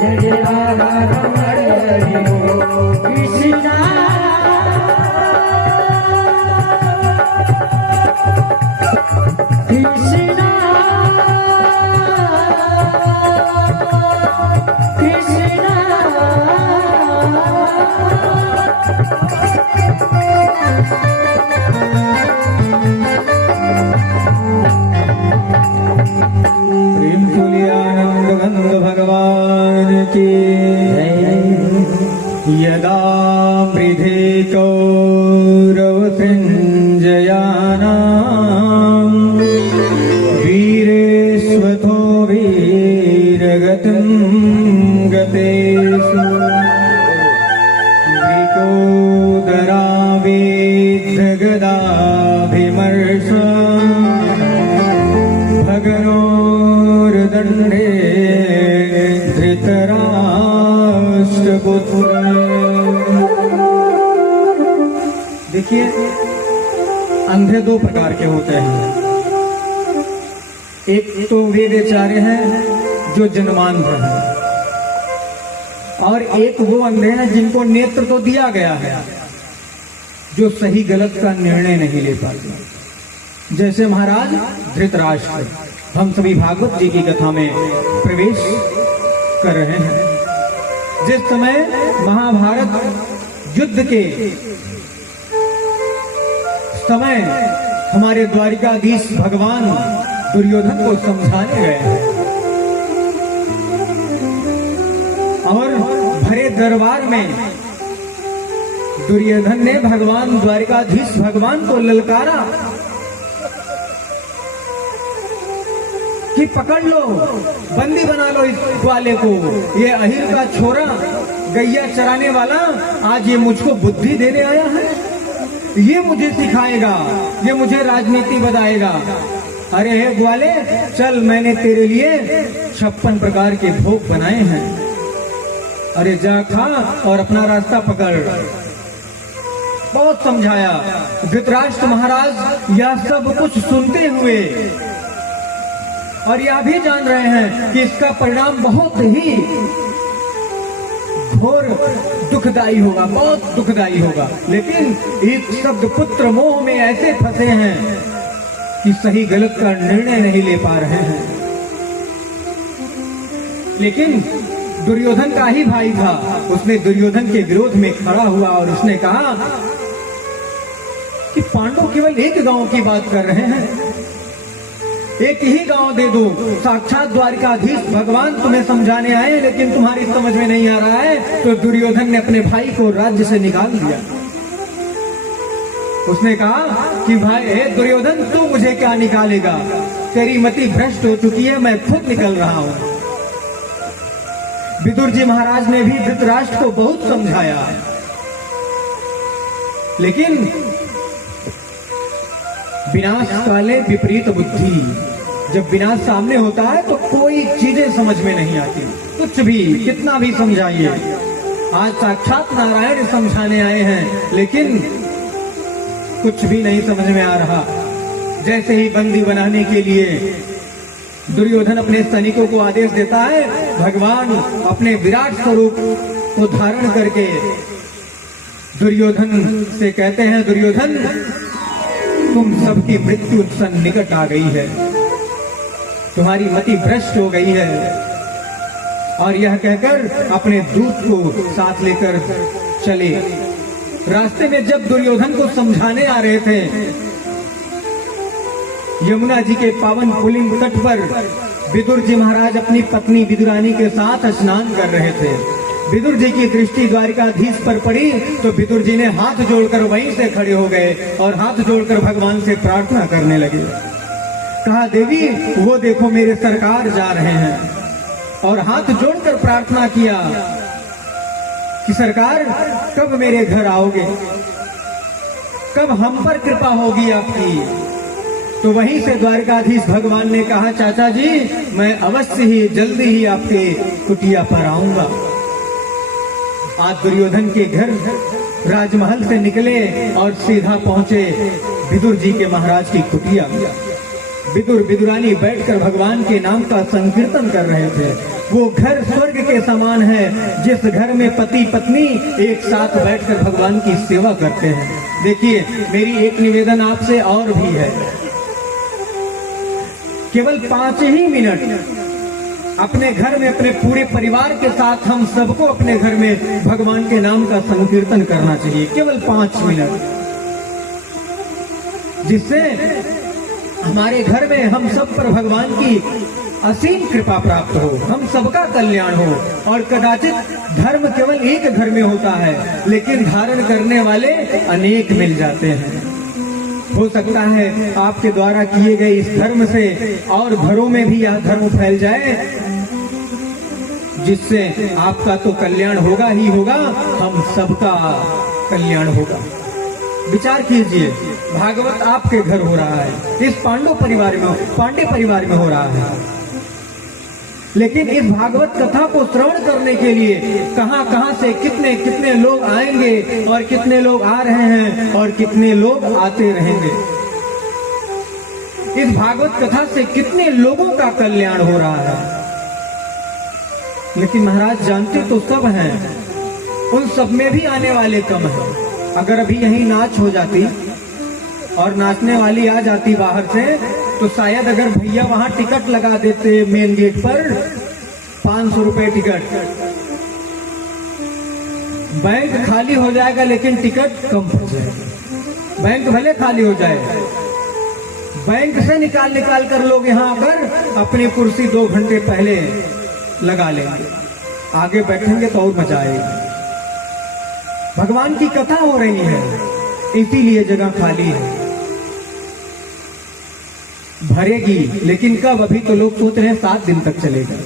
जय जय राधा रमण हरि बोल। कृष्णा कृष्णा कृष्णा प्रेम तुल्य आनंद गंध भगवान की यदा मृधे कौरव संजयानां वीरेष्वथो वीरगतिं गतेषु विकोदरावेद्यगदाभिमर्श भगनोर्दण्डे धृतराष्ट्रपुत्र। देखिए, अंधे दो प्रकार के होते हैं। एक तो वेदाचार्य हैं जो जन्मांध हैं, और एक वो अंधे हैं जिनको नेत्र तो दिया गया है, जो सही गलत का निर्णय नहीं ले पाते। जैसे महाराज धृतराष्ट्र, हम सभी भागवत जी की कथा में प्रवेश कर रहे हैं। जिस समय महाभारत युद्ध के समय हमारे द्वारिकाधीश भगवान दुर्योधन को समझाने गए हैं, और भरे दरबार में दुर्योधन ने भगवान द्वारिकाधीश भगवान को ललकारा कि पकड़ लो, बंदी बना लो इस ग्वाले को, ये अहिर का छोरा, गैया चराने वाला आज ये मुझको बुद्धि देने आया है, ये मुझे सिखाएगा, ये मुझे राजनीति बताएगा। अरे हे ग्वाले, चल, मैंने तेरे लिए 56 प्रकार के भोग बनाए हैं, अरे जा खा और अपना रास्ता पकड़। बहुत समझाया। धृतराष्ट्र महाराज यह सब कुछ सुनते हुए और यह भी जान रहे हैं कि इसका परिणाम बहुत ही घोर दुखदाई होगा, बहुत दुखदाई होगा, लेकिन एक शब्द पुत्र मोह में ऐसे फंसे हैं कि सही गलत का निर्णय नहीं ले पा रहे हैं। लेकिन दुर्योधन का ही भाई था, उसने दुर्योधन के विरोध में खड़ा हुआ और उसने कहा कि पांडव केवल एक गांव की बात कर रहे हैं, एक ही गांव दे दो, साक्षात द्वारिकाधीश भगवान तुम्हें समझाने आए, लेकिन तुम्हारी समझ में नहीं आ रहा है। तो दुर्योधन ने अपने भाई को राज्य से निकाल दिया। उसने कहा कि भाई दुर्योधन, तू मुझे क्या निकालेगा, तेरी मति भ्रष्ट हो चुकी है, मैं खुद निकल रहा हूं। विदुर जी महाराज ने भी धृतराष्ट्र को बहुत समझाया, लेकिन विनाश काले विपरीत बुद्धि, जब विनाश सामने होता है तो कोई चीजें समझ में नहीं आती, कुछ भी कितना भी समझाइए। आज साक्षात नारायण समझाने आए हैं, लेकिन कुछ भी नहीं समझ में आ रहा। जैसे ही बंदी बनाने के लिए दुर्योधन अपने सैनिकों को आदेश देता है, भगवान अपने विराट स्वरूप को धारण करके दुर्योधन से कहते हैं, दुर्योधन तुम सबकी मृत्यु सन्निकट आ गई है, तुम्हारी मति भ्रष्ट हो गई है। और यह कहकर अपने दूत को साथ लेकर चले। रास्ते में जब दुर्योधन को समझाने आ रहे थे, यमुना जी के पावन पुलिंग तट पर विदुर जी महाराज अपनी पत्नी विदुरानी के साथ स्नान कर रहे थे। विदुर जी की दृष्टि द्वारिकाधीश पर पड़ी तो विदुर जी ने हाथ जोड़कर वहीं से खड़े हो गए और हाथ जोड़कर भगवान से प्रार्थना करने लगे। कहा, देवी वो देखो मेरे सरकार जा रहे हैं। और हाथ जोड़कर प्रार्थना किया कि सरकार कब मेरे घर आओगे, कब हम पर कृपा होगी आपकी। तो वहीं से द्वारकाधीश भगवान ने कहा, चाचा जी मैं अवश्य ही जल्दी ही आपके कुटिया पर आऊंगा। आज दुर्योधन के घर राजमहल से निकले और सीधा पहुंचे विदुर जी के महाराज की कुटिया। विदुर विदुरानी बैठकर भगवान के नाम का संकीर्तन कर रहे थे। वो घर स्वर्ग के समान है जिस घर में पति पत्नी एक साथ बैठकर भगवान की सेवा करते हैं। देखिए, मेरी एक निवेदन आपसे और भी है, केवल 5 ही मिनट अपने घर में अपने पूरे परिवार के साथ हम सबको अपने घर में भगवान के नाम का संकीर्तन करना चाहिए। केवल 5 मिनट, जिससे हमारे घर में हम सब पर भगवान की असीम कृपा प्राप्त हो, हम सबका कल्याण हो। और कदाचित धर्म केवल एक घर में होता है, लेकिन धारण करने वाले अनेक मिल जाते हैं। हो सकता है आपके द्वारा किए गए इस धर्म से और घरों में भी यह धर्म फैल जाए, जिससे आपका तो कल्याण होगा ही होगा, हम सबका कल्याण होगा। विचार कीजिए, भागवत आपके घर हो रहा है, इस पांडे परिवार में हो रहा है, लेकिन इस भागवत कथा को श्रवण करने के लिए कहां से कितने कितने लोग आएंगे और कितने लोग आ रहे हैं और कितने लोग आते रहेंगे। इस भागवत कथा से कितने लोगों का कल्याण हो रहा है। लेकिन महाराज जानते तो सब हैं, उन सब में भी आने वाले कम हैं। अगर अभी यही नाच हो जाती और नाचने वाली आ जाती बाहर से, तो शायद अगर भैया वहां टिकट लगा देते मेन गेट पर 500 रुपए टिकट, बैंक खाली हो जाएगा लेकिन टिकट कम पड़ जाएगा। बैंक भले खाली हो जाए, बैंक से निकाल कर लोग यहाँ आकर अपनी कुर्सी 2 घंटे पहले लगा लेंगे, आगे बैठेंगे तो और मजा आएगा। भगवान की कथा हो रही है, इसीलिए जगह खाली है। भरेगी, लेकिन कब? अभी तो लोग सोच रहे हैं 7 दिन तक चलेगा।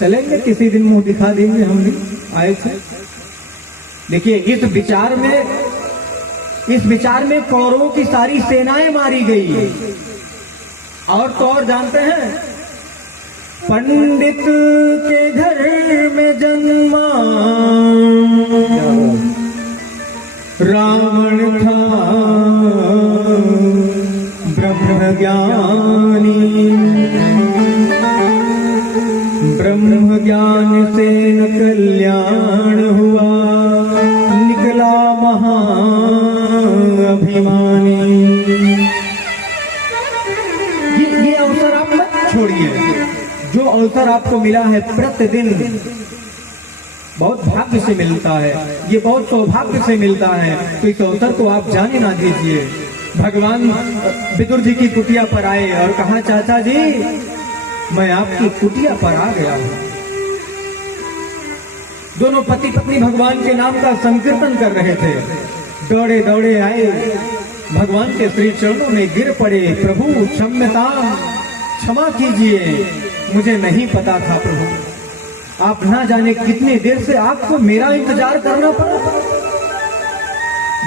चलेंगे, किसी दिन मुंह दिखा देंगे, हम भी आए थे। देखिए, इस विचार में कौरवों की सारी सेनाएं मारी गई। और तो और जानते हैं, पंडित के घर में जन्मा रावण था ब्रह्म ज्ञान से न कल्याण हुआ, निकला महाअभिमानी। ये अवसर आप मत छोड़िए। जो अवसर आपको मिला है प्रतिदिन, बहुत भाग्य से मिलता है, ये बहुत सौभाग्य से मिलता है, तो इस अवसर को आप जाने ना दीजिए। भगवान विदुर जी की कुटिया पर आए और कहा, चाचा जी मैं आपकी कुटिया पर आ गया हूं। दोनों पति पत्नी भगवान के नाम का संकीर्तन कर रहे थे। दौड़े दौड़े आए, भगवान के श्री चरणों में गिर पड़े। प्रभु क्षमा कीजिए, मुझे नहीं पता था प्रभु, आप ना जाने कितनी देर से आपको मेरा इंतजार करना पड़ा।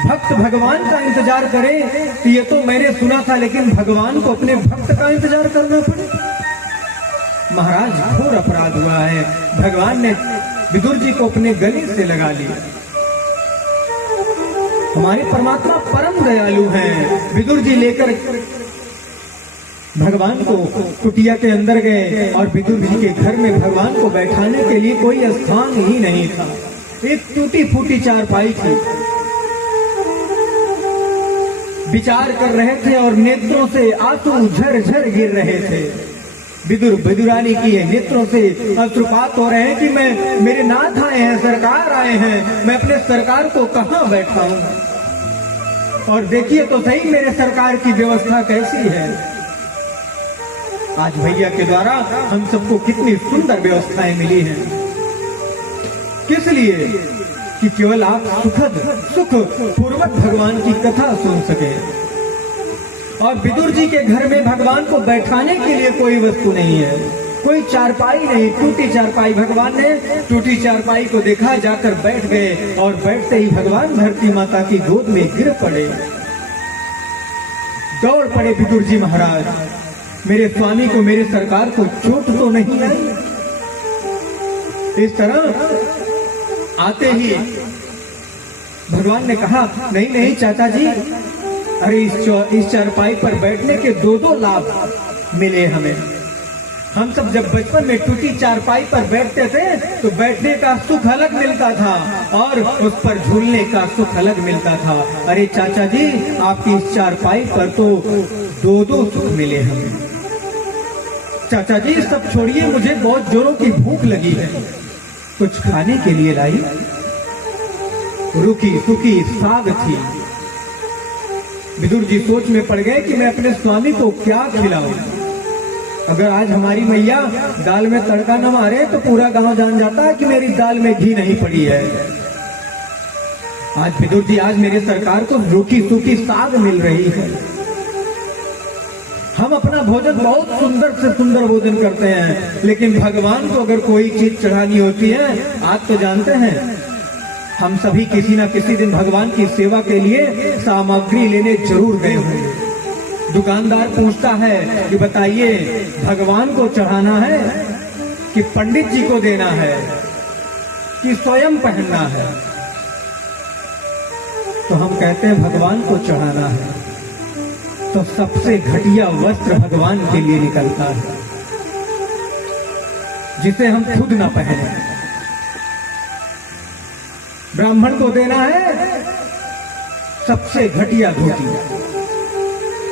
भक्त भगवान का इंतजार करे तो ये तो मैंने सुना था, लेकिन भगवान को अपने भक्त का इंतजार करना पड़े। महाराज, घोर अपराध हुआ है। भगवान ने विदुर जी को अपने गले से लगा लिया। हमारे परमात्मा परम दयालु हैं। विदुर जी लेकर भगवान को कुटिया के अंदर गए और विदुर जी के घर में भगवान को बैठाने के लिए कोई स्थान ही नहीं था। एक टूटी फूटी चारपाई थी। विचार कर रहे थे और नेत्रों से आंसू झरझर गिर रहे थे। विदुर विदुरानी की नेत्रों से अश्रुपात हो रहे हैं कि मैं, मेरे नाथ आए हैं, सरकार आए हैं, मैं अपने सरकार को कहां बैठाऊं। और देखिए तो सही मेरे सरकार की व्यवस्था कैसी है। आज भैया के द्वारा हम सबको कितनी सुंदर व्यवस्थाएं मिली हैं। किस लिए? कि केवल आप सुख पूर्वक भगवान की कथा सुन सके। और विदुर जी के घर में भगवान को बैठाने के लिए कोई वस्तु नहीं है, कोई चारपाई नहीं, टूटी चारपाई। भगवान ने टूटी चारपाई को देखा, जाकर बैठ गए और बैठते ही भगवान धरती माता की गोद में गिर पड़े। दौड़ पड़े विदुर जी महाराज, मेरे स्वामी को, मेरे सरकार को चोट तो नहीं आई। इस तरह आते ही भगवान ने कहा, नहीं नहीं चाचा जी, अरे इस चारपाई पर बैठने के दो लाभ मिले हमें। हम सब जब बचपन में टूटी चारपाई पर बैठते थे तो बैठने का सुख अलग मिलता था और उस पर झूलने का सुख अलग मिलता था। अरे चाचा जी, आपकी इस चारपाई पर तो दो सुख मिले हमें। चाचा जी सब छोड़िए, मुझे बहुत जोरों की भूख लगी है, कुछ खाने के लिए लाई। रूखी सूखी साग थी। विदुर जी सोच में पड़ गए कि मैं अपने स्वामी को क्या खिलाऊं। अगर आज हमारी मैया दाल में तड़का न मारे तो पूरा गांव जान जाता है कि मेरी दाल में घी नहीं पड़ी है। आज विदुर जी, आज मेरे सरकार को रूखी सूखी साग मिल रही है। हम अपना भोजन बहुत सुंदर से सुंदर भोजन करते हैं, लेकिन भगवान को अगर कोई चीज चढ़ानी होती है, आज तो जानते हैं हम सभी किसी न किसी दिन भगवान की सेवा के लिए सामग्री लेने जरूर गए होंगे। दुकानदार पूछता है कि बताइए भगवान को चढ़ाना है कि पंडित जी को देना है कि स्वयं पहनना है। तो हम कहते हैं भगवान को चढ़ाना है, तो सबसे घटिया वस्त्र भगवान के लिए निकलता है, जिसे हम खुद ना पहने। ब्राह्मण को देना है सबसे घटिया धोती,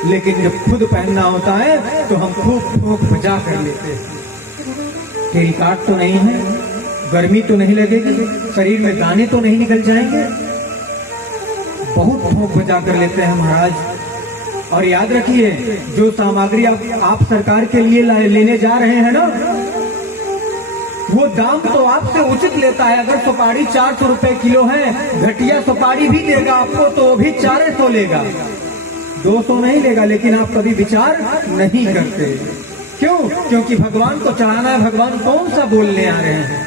लेकिन जब खुद पहनना होता है तो हम खूब ठोक बजा कर लेते हैं। तेरी काट तो नहीं है, गर्मी तो नहीं लगेगी, शरीर में दाने तो नहीं निकल जाएंगे, बहुत ठोक बजा कर लेते हैं महाराज। और याद रखिए, जो सामग्री आप सरकार के लिए लेने जा रहे हैं ना, वो दाम तो आपसे उचित लेता है। अगर सुपारी 400 रुपए किलो है, घटिया सुपारी भी देगा आपको तो भी 400 लेगा, 200 नहीं लेगा। लेकिन आप कभी विचार नहीं करते। क्यों? क्योंकि भगवान को चढ़ाना है। भगवान कौन सा बोलने आ रहे हैं?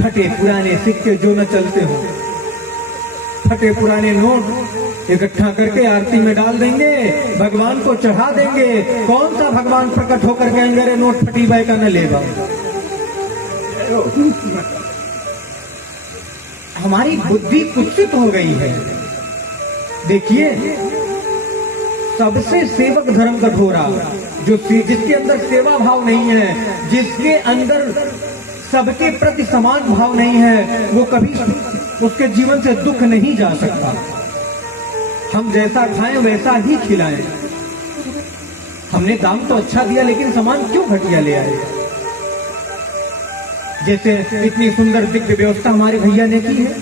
फटे पुराने सिक्के जो न चलते हो, फटे पुराने नोट इकट्ठा करके आरती में डाल देंगे, भगवान को चढ़ा देंगे। कौन सा भगवान प्रकट होकर कहेंगे अरे नोट फटी बाई का न लेगा? हमारी बुद्धि कुत्सित हो गई है। देखिए, सबसे सेवक धर्म कठोरा, जिसके अंदर सेवा भाव नहीं है, जिसके अंदर सबके प्रति समान भाव नहीं है, वो कभी उसके जीवन से दुख नहीं जा सकता। हम जैसा खाएं वैसा ही खिलाएं। हमने दाम तो अच्छा दिया, लेकिन सामान क्यों घटिया ले आए? जैसे इतनी सुंदर दिव्य व्यवस्था हमारे भैया ने की है,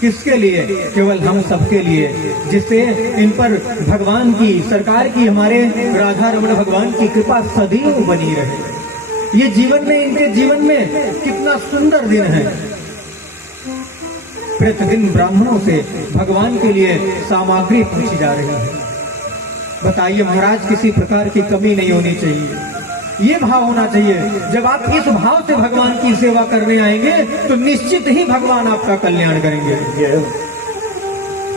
किसके लिए? केवल हम सबके लिए, जिससे इन पर भगवान की, सरकार की, हमारे राधा रमण भगवान की कृपा सदैव बनी रहे। ये जीवन में, इनके जीवन में कितना सुंदर दिन है। प्रतिदिन ब्राह्मणों से भगवान के लिए सामग्री पूछी जा रही है। बताइए महाराज, किसी प्रकार की कमी नहीं होनी चाहिए। ये भाव होना चाहिए। जब आप इस भाव से भगवान की सेवा करने आएंगे तो निश्चित ही भगवान आपका कल्याण करेंगे।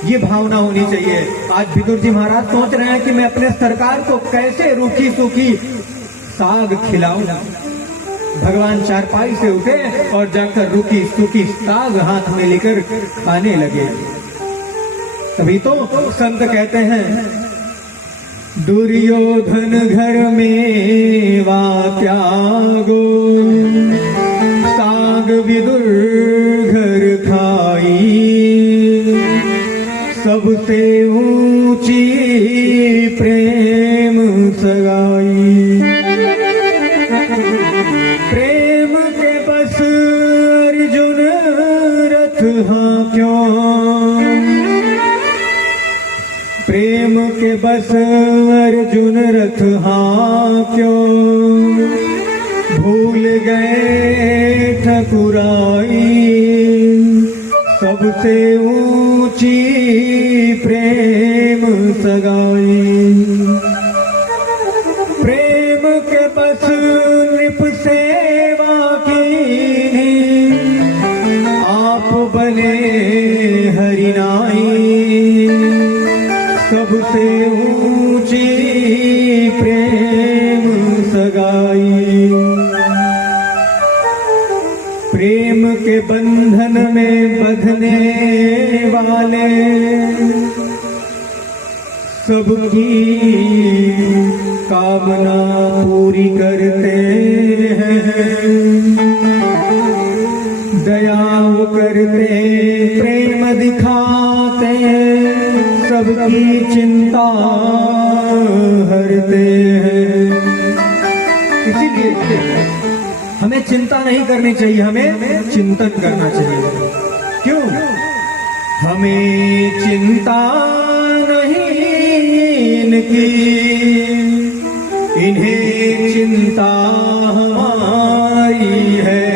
ये भावना होनी चाहिए। आज विदुर जी महाराज सोच रहे हैं कि मैं अपने सरकार को कैसे रूखी सूखी साग खिलाऊं। भगवान चारपाई से उठे और जाकर रूखी सूखी साग हाथ में लेकर खाने लगे। तभी तो संत कहते हैं, दुर्योधन घर में वा त्यागो, साग विदुर घर खाई, सब सबसे ऊंची प्रेम सगाई। प्रेम के बस अर्जुन रथ हाँक्यों, प्रेम के बस अर्जुन रथ हाँक्यों, भूल गए ठकुराई सबसे ऊंची प्रेम सगाई। प्रेम के बस नृप सेवा कीनी, आप बने हरिनाई सबसे ऊंची प्रेम सगाई। प्रेम के बंधन में बंधने वाले सबकी कामना पूरी करते हैं। दया करते प्रेम दिखाते सबकी चिंता हरते हैं। इसीलिए हमें चिंता नहीं करनी चाहिए, हमें चिंतन करना चाहिए। क्यों? हमें चिंता नहीं इनकी, इन्हें चिंता हमारी है।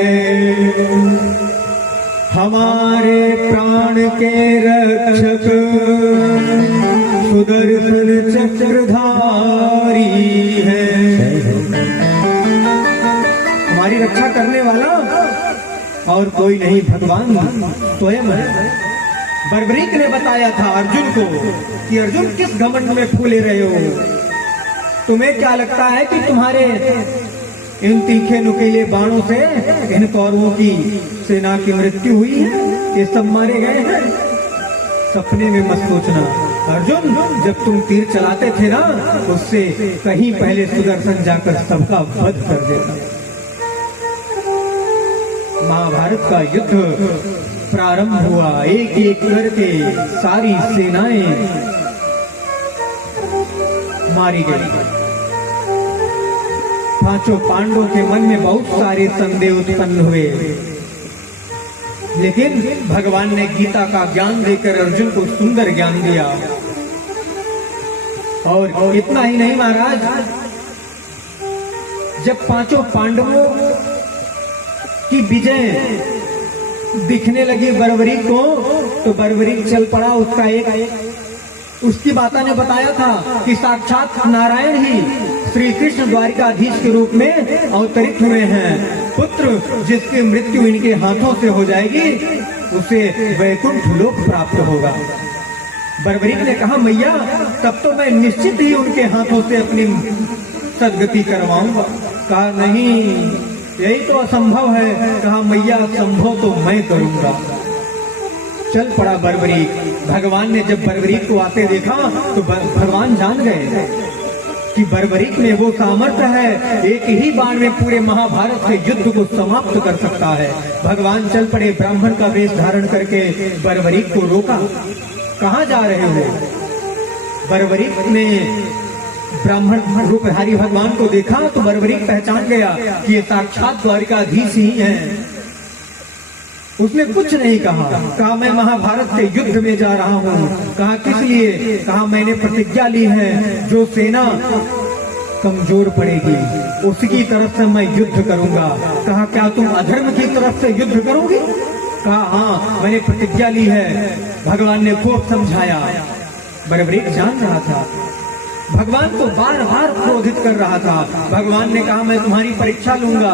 हमारे प्राण के रक्षक सुदर्शन चक्रधारी है। हमारी रक्षा करने वाला और कोई नहीं, भगवान स्वयं है। बर्बरीक ने बताया था अर्जुन को कि अर्जुन किस घमंड में फूले रहे हो? तुम्हें क्या लगता है कि तुम्हारे इन तीखे नुकीले बाणों से इन कौरवों की सेना की मृत्यु हुई है? ये सब मारे गए हैं? सपने में मत सोचना अर्जुन, जब तुम तीर चलाते थे ना, उससे कहीं पहले सुदर्शन जाकर सबका वध कर देता। महाभारत का युद्ध प्रारंभ हुआ, एक एक करके सारी सेनाएं मारी गई। पांचों पांडवों के मन में बहुत सारे संदेह उत्पन्न हुए, लेकिन भगवान ने गीता का ज्ञान देकर अर्जुन को सुंदर ज्ञान दिया। और इतना ही नहीं महाराज, जब पांचों पांडवों की विजय दिखने लगी बर्बरीक को, तो बर्बरीक चल पड़ा। उसकी माता ने बताया था कि साक्षात नारायण ही श्री कृष्ण द्वारिकाधीश के रूप में अवतरित हुए हैं। पुत्र जिसकी मृत्यु इनके हाथों से हो जाएगी, उसे वैकुंठ लोक प्राप्त होगा। बर्बरीक ने कहा, मैया तब तो मैं निश्चित ही उनके हाथों से अपनी सदगति करवाऊंगा। कहा नहीं, यही तो असंभव है। कहा मैया संभव तो मैं करूंगा। चल पड़ा बर्बरीक। भगवान ने जब बर्बरीक को आते देखा तो भगवान जान गए कि बर्बरीक में वो सामर्थ्य है, एक ही बाण में पूरे महाभारत के युद्ध को समाप्त कर सकता है। भगवान चल पड़े, ब्राह्मण का वेश धारण करके बर्बरीक को रोका। कहाँ जा रहे हो? बर्बरीक ने ब्राह्मण रूपधारी भगवान को देखा तो बर्बरीक पहचान गया कि ये साक्षात द्वारिकाधीश ही हैं। उसने कुछ नहीं कहा। कहा मैं महाभारत के युद्ध में जा रहा हूँ। कहा किस लिए? कहा मैंने प्रतिज्ञा ली है, जो सेना कमजोर पड़ेगी उसकी तरफ से मैं युद्ध करूंगा। कहा क्या तुम अधर्म की तरफ से युद्ध करोगे? कहा हाँ, मैंने प्रतिज्ञा ली है। भगवान ने खूब समझाया। बर्बरीक जान रहा था, भगवान को बार बार क्रोधित कर रहा था। भगवान ने कहा मैं तुम्हारी परीक्षा लूंगा।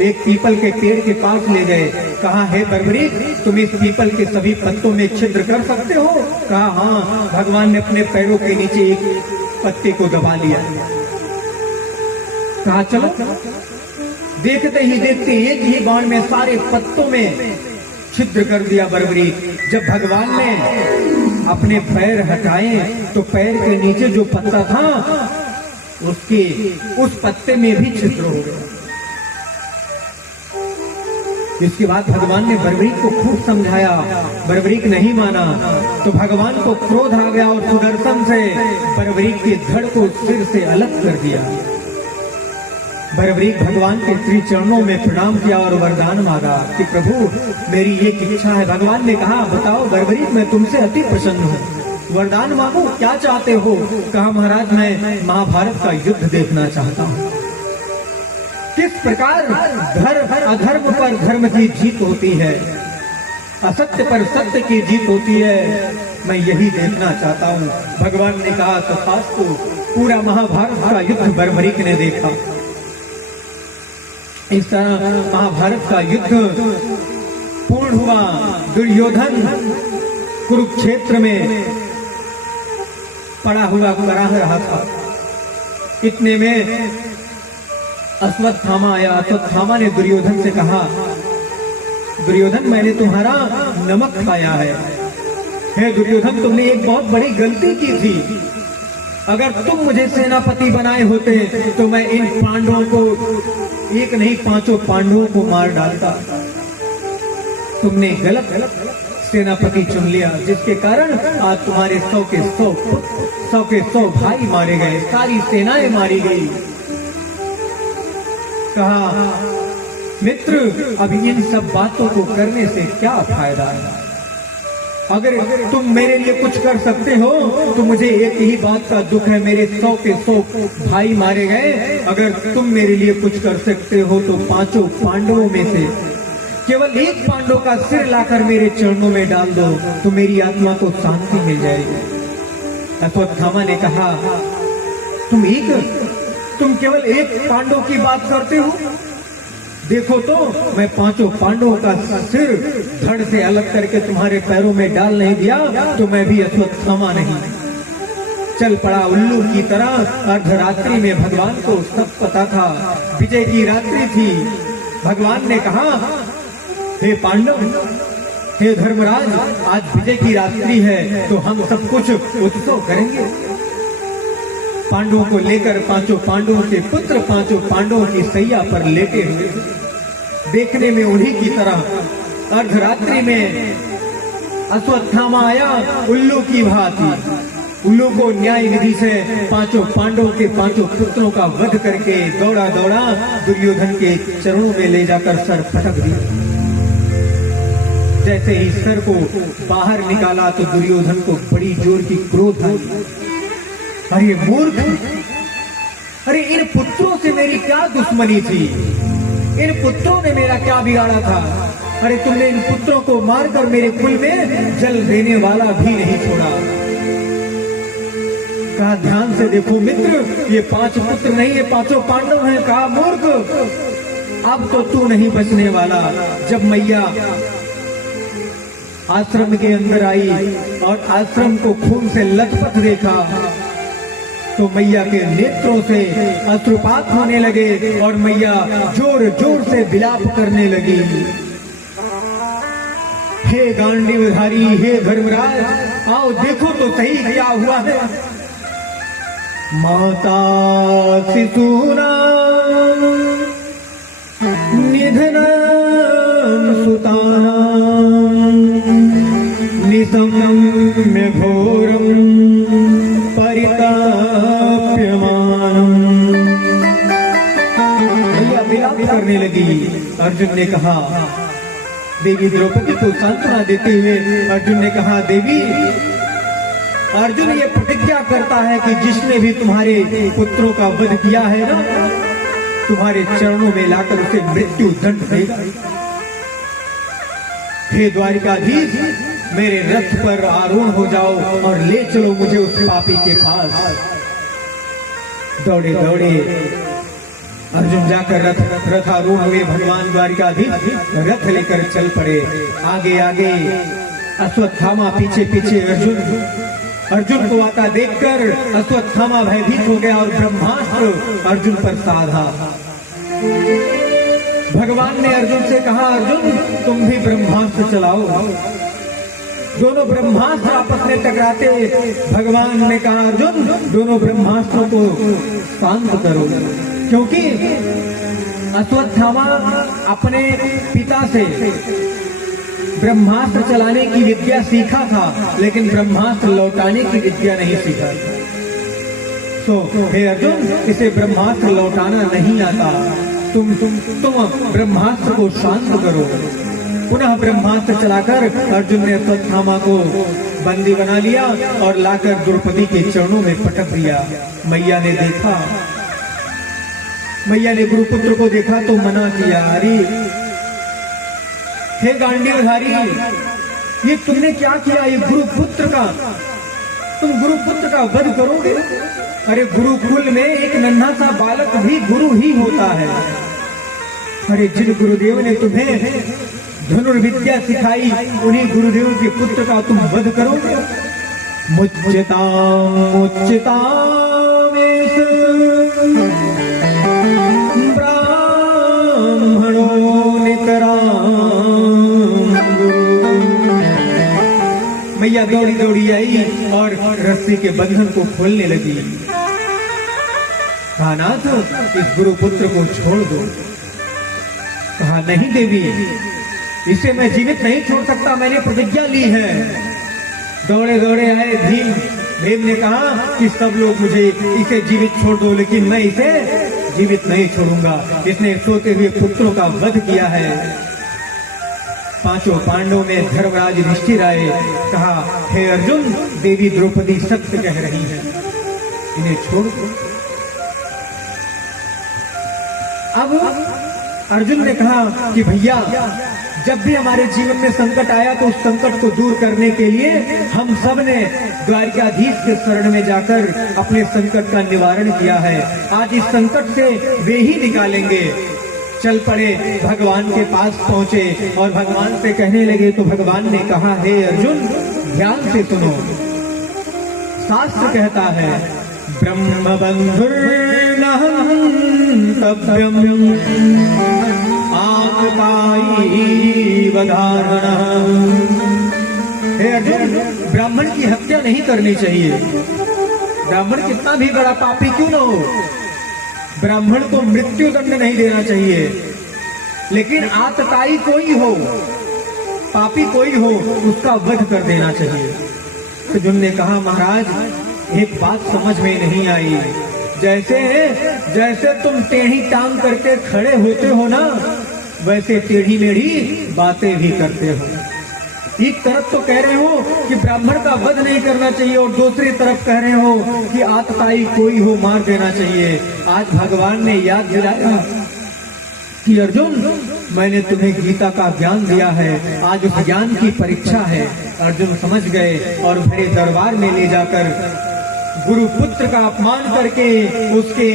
एक पीपल के पेड़ के पास ले गए। कहा हे बर्बरीक, तुम इस पीपल के सभी पत्तों में छिद्र कर सकते हो? कहा हाँ। भगवान ने अपने पैरों के नीचे एक पत्ते को दबा लिया। कहा चलो। देखते ही देखते एक ही बाण में सारे पत्तों में छिद्र कर दिया बर्बरीक। जब भगवान ने अपने पैर हटाए तो पैर के नीचे जो पत्ता था उस पत्ते में भी छिद्र हो गया। इसके बाद भगवान ने बर्बरीक को खूब समझाया, बर्बरीक नहीं माना तो भगवान को क्रोध आ गया और सुदर्शन से बर्बरीक की धड़ को सिर से अलग कर दिया। बर्बरीक भगवान के श्री चरणों में प्रणाम किया और वरदान मांगा कि प्रभु मेरी एक इच्छा है। भगवान ने कहा बताओ बर्बरीक, मैं तुमसे अति प्रसन्न हूँ, वरदान मांगो, क्या चाहते हो? कहा महाराज मैं महाभारत का युद्ध देखना चाहता हूँ, किस प्रकार अधर्म पर धर्म की जीत होती है, असत्य पर सत्य की जीत होती है, मैं यही देखना चाहता हूँ। भगवान ने कहा तथास्तु। पूरा महाभारत का युद्ध बर्बरीक ने देखा। इस तरह महाभारत का युद्ध पूर्ण हुआ। दुर्योधन कुरुक्षेत्र में पड़ा हुआ कराह रहा था। इतने में अश्वत्थामा आया। अश्वत्थामा ने दुर्योधन से कहा दुर्योधन मैंने तुम्हारा नमक खाया है। हे दुर्योधन तुमने एक बहुत बड़ी गलती की थी। अगर तुम मुझे सेनापति बनाए होते तो मैं इन पांडवों को एक नहीं पांचों पांडवों को मार डालता। तुमने गलत सेनापति चुन लिया, जिसके कारण आज तुम्हारे 100 के 100 भाई मारे गए, सारी सेनाएं मारी गई। कहा मित्र अब इन सब बातों को करने से क्या फायदा है? अगर तुम मेरे लिए कुछ कर सकते हो तो मुझे एक ही बात का दुख है, मेरे 100 के 100 भाई मारे गए। अगर तुम मेरे लिए कुछ कर सकते हो तो पांचों पांडवों में से केवल एक पांडव का सिर लाकर मेरे चरणों में डाल दो तो मेरी आत्मा को शांति मिल जाएगी। अश्वत्थामा ने कहा तुम केवल एक पांडव की बात करते हो। देखो तो मैं पांचों पांडवों का सिर धड़ से अलग करके तुम्हारे पैरों में डाल नहीं दिया तो मैं भी अश्वत्थामा नहीं। चल पड़ा उल्लू की तरह। अर्धरात्रि में भगवान को सब पता था, विजय की रात्रि थी। भगवान ने कहा हे पांडव, हे धर्मराज, आज विजय की रात्रि है तो हम सब कुछ उत्सव करेंगे। पांडवों को लेकर पांचों पांडवों के पुत्र पांचों पांडवों की सैया पर लेटे हुए, देखने में उन्हीं की तरह। अर्धरात्रि में अश्वत्थामा आया उल्लू की भांति। उल्लू को न्याय विधि से पांचों पांडवों के पांचों पुत्रों का वध करके दौड़ा दुर्योधन के चरणों में ले जाकर सर पटक दिया। जैसे ही सर को बाहर निकाला तो दुर्योधन को बड़ी जोर की क्रोध आई। अरे मूर्ख, अरे इन पुत्रों से मेरी क्या दुश्मनी थी? इन पुत्रों ने मेरा क्या बिगाड़ा था? अरे तुमने इन पुत्रों को मारकर मेरे कुल में जल देने वाला भी नहीं छोड़ा। कहा ध्यान से देखो मित्र, ये 5 पुत्र नहीं, ये पांचों पांडव हैं। कहा मूर्ख, अब तो तू नहीं बचने वाला। जब मैया आश्रम के अंदर आई और आश्रम को खून से लथपथ देखा तो मैया के नेत्रों से अश्रुपात होने लगे और मैया जोर जोर से विलाप करने लगी। हे गांडीवधारी, हे धर्मराज, आओ देखो तो सही क्या हुआ है। माता शिशूनां निधनं सुतानां निशम्य घोरं करने लगी। अर्जुन ने कहा, देवी द्रौपदी को सांत्वना देते हुए अर्जुन ने कहा, देवी, अर्जुन ये प्रतिज्ञा करता है कि जिसने भी तुम्हारे पुत्रों का वध किया है ना, तुम्हारे चरणों में लाकर उसे मृत्यु दंड देगा। हे द्वारिकाधीश, मेरे रथ पर आरूढ़ हो जाओ और ले चलो मुझे उस पापी के पास। दौड़े दौड़े अर्जुन जाकर रथारूढ़ हुए। भगवान द्वारिकाधीश रथ लेकर चल पड़े। आगे आगे अश्वत्थामा, पीछे पीछे अर्जुन को आता देखकर अश्वत्थामा भयभीत हो गया और ब्रह्मास्त्र अर्जुन पर साधा। भगवान ने अर्जुन से कहा, अर्जुन तुम भी ब्रह्मास्त्र चलाओ। दोनों ब्रह्मास्त्र आपस में टकराते। भगवान ने कहा, अर्जुन दोनों ब्रह्मास्त्रों को शांत करो, क्योंकि अश्वत्थामा अपने पिता से ब्रह्मास्त्र चलाने की विद्या सीखा था, लेकिन ब्रह्मास्त्र लौटाने की विद्या नहीं सीखा। तो हे अर्जुन, इसे ब्रह्मास्त्र लौटाना नहीं आता। तुम ब्रह्मास्त्र को शांत करो। पुनः ब्रह्मास्त्र चलाकर अर्जुन ने अश्वत्थामा को बंदी बना लिया और लाकर द्रौपदी के चरणों में पटक दिया। मैया ने देखा, मैया ने गुरुपुत्र को देखा तो मना किया, अरे हे गांडीवधारी, ये तुमने क्या किया? ये गुरुपुत्र का, तुम गुरुपुत्र का वध करोगे? अरे गुरुकुल में एक नन्हा सा बालक भी गुरु ही होता है। अरे जिन गुरुदेव ने तुम्हें धनुर्विद्या सिखाई, उन्हीं गुरुदेव के पुत्र का तुम वध करोगे? मुच्यताम ब्राह्मणो नितराम। मैया दौड़ी दौड़ी आई और रस्सी के बंधन को खोलने लगी। कहा, नाथ, इस गुरुपुत्र को छोड़ दो। कहा, नहीं देवी, इसे मैं जीवित नहीं छोड़ सकता, मैंने प्रतिज्ञा ली है। दौड़े दौड़े आए भीम ने कहा कि सब लोग मुझे इसे जीवित छोड़ दो, लेकिन मैं इसे जीवित नहीं छोड़ूंगा। इसने सोते हुए पुत्रों का वध किया है। पांचों पांडवों में धर्मराज युधिष्ठिर आए। कहा, हे अर्जुन, देवी द्रौपदी सत्य कह रही है, इन्हें छोड़ दो। अब अर्जुन ने कहा कि भैया, जब भी हमारे जीवन में संकट आया तो उस संकट को दूर करने के लिए हम सब ने द्वारिकाधीश के शरण में जाकर अपने संकट का निवारण किया है। आज इस संकट से वे ही निकालेंगे। चल पड़े, भगवान के पास पहुंचे और भगवान से कहने लगे तो भगवान ने कहा, हे अर्जुन, ध्यान से सुनो। शास्त्र कहता है, ब्रह्म बंधुर्न हन्तव्यम् आततायी वधारणम्। हे अर्जुन, ब्राह्मण की हत्या नहीं करनी चाहिए। ब्राह्मण कितना भी बड़ा पापी क्यों न हो, ब्राह्मण को मृत्यु दंड नहीं देना चाहिए। लेकिन आतताई कोई हो, पापी कोई हो, उसका वध कर देना चाहिए। अर्जुन ने कहा, महाराज, एक बात समझ में नहीं आई। जैसे तुम टेढ़ी टांग करके खड़े होते हो ना, वैसे टेढ़ी मेढ़ी बातें भी करते हो। एक तरफ तो कह रहे हो कि ब्राह्मण का वध नहीं करना चाहिए और दूसरी तरफ कह रहे हो कि आतताई कोई हो मार देना चाहिए। आज भगवान ने याद दिलाया कि अर्जुन, मैंने तुम्हें गीता का ज्ञान दिया है, आज उस ज्ञान की परीक्षा है। अर्जुन समझ गए और भरे दरबार में ले जाकर गुरुपुत्र का अपमान करके उसके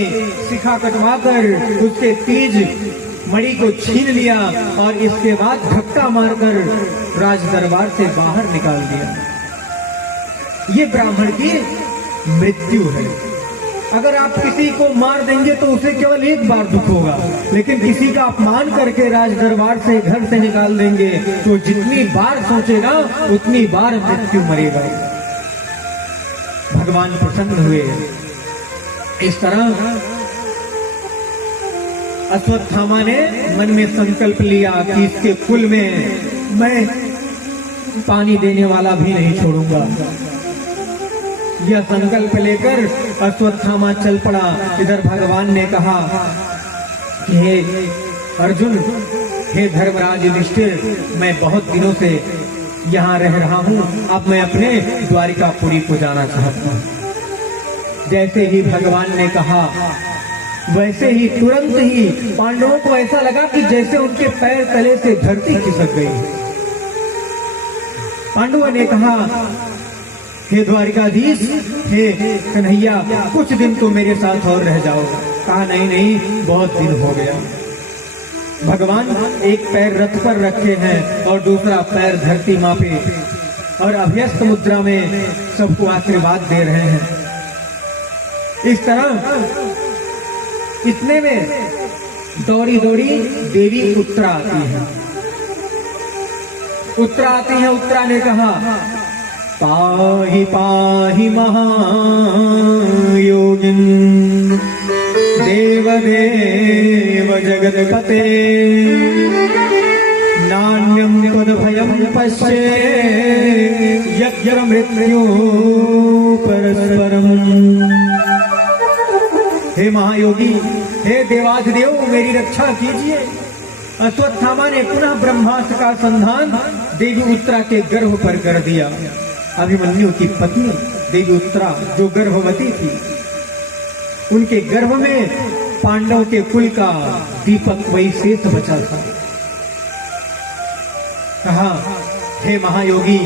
शिखा कटवाकर उसके तेज मणि को छीन लिया और इसके बाद धक्का मारकर राज दरबार से बाहर निकाल दिया। ये ब्राह्मण की मृत्यु है। अगर आप किसी को मार देंगे तो उसे केवल एक बार दुख होगा, लेकिन किसी का अपमान करके राज दरबार से, घर से निकाल देंगे तो जितनी बार सोचेगा उतनी बार मृत्यु मरेगा। भगवान प्रसन्न हुए। इस तरह अश्वत्थामा ने मन में संकल्प लिया कि इसके कुल में मैं पानी देने वाला भी नहीं छोड़ूंगा। यह संकल्प लेकर अश्वत्थामा चल पड़ा। इधर भगवान ने कहा कि हे अर्जुन, हे धर्मराज युधिष्ठिर, मैं बहुत दिनों से यहाँ रह रहा हूँ, अब मैं अपने द्वारिकापुरी को जाना चाहता हूँ। जैसे ही भगवान ने कहा, वैसे ही तुरंत ही पांडवों को ऐसा लगा कि जैसे उनके पैर तले से धरती खिसक गई। पांडवों ने कहा, हे द्वारिकाधीश, हे कन्हैया, कुछ दिन तो मेरे साथ और रह जाओ। कहा, नहीं नहीं, बहुत दिन हो गया। भगवान एक पैर रथ पर रखे हैं और दूसरा पैर धरती माँ पे और अभ्यस्त मुद्रा में सबको आशीर्वाद दे रहे हैं। इस तरह इतने में दौड़ी दौड़ी देवी उत्तरा आती है। उत्तरा आती है। उत्तरा ने कहा, पाहि पाहि महायोगिन देवदेव जगत्पते नान्यं त्वद्भयं पश्ये यत्र मृत्यु परस्परम। हे महायोगी, हे देवाधिदेव, मेरी रक्षा कीजिए। अश्वत्थामा ने पुनः ब्रह्मास्त्र का संधान देवी उत्तरा के गर्भ पर कर दिया। अभिमन्यु की पत्नी देवी उत्तरा जो गर्भवती थी, उनके गर्भ में पांडव के कुल का दीपक वही शेष बचा था। कहा, हे महायोगी,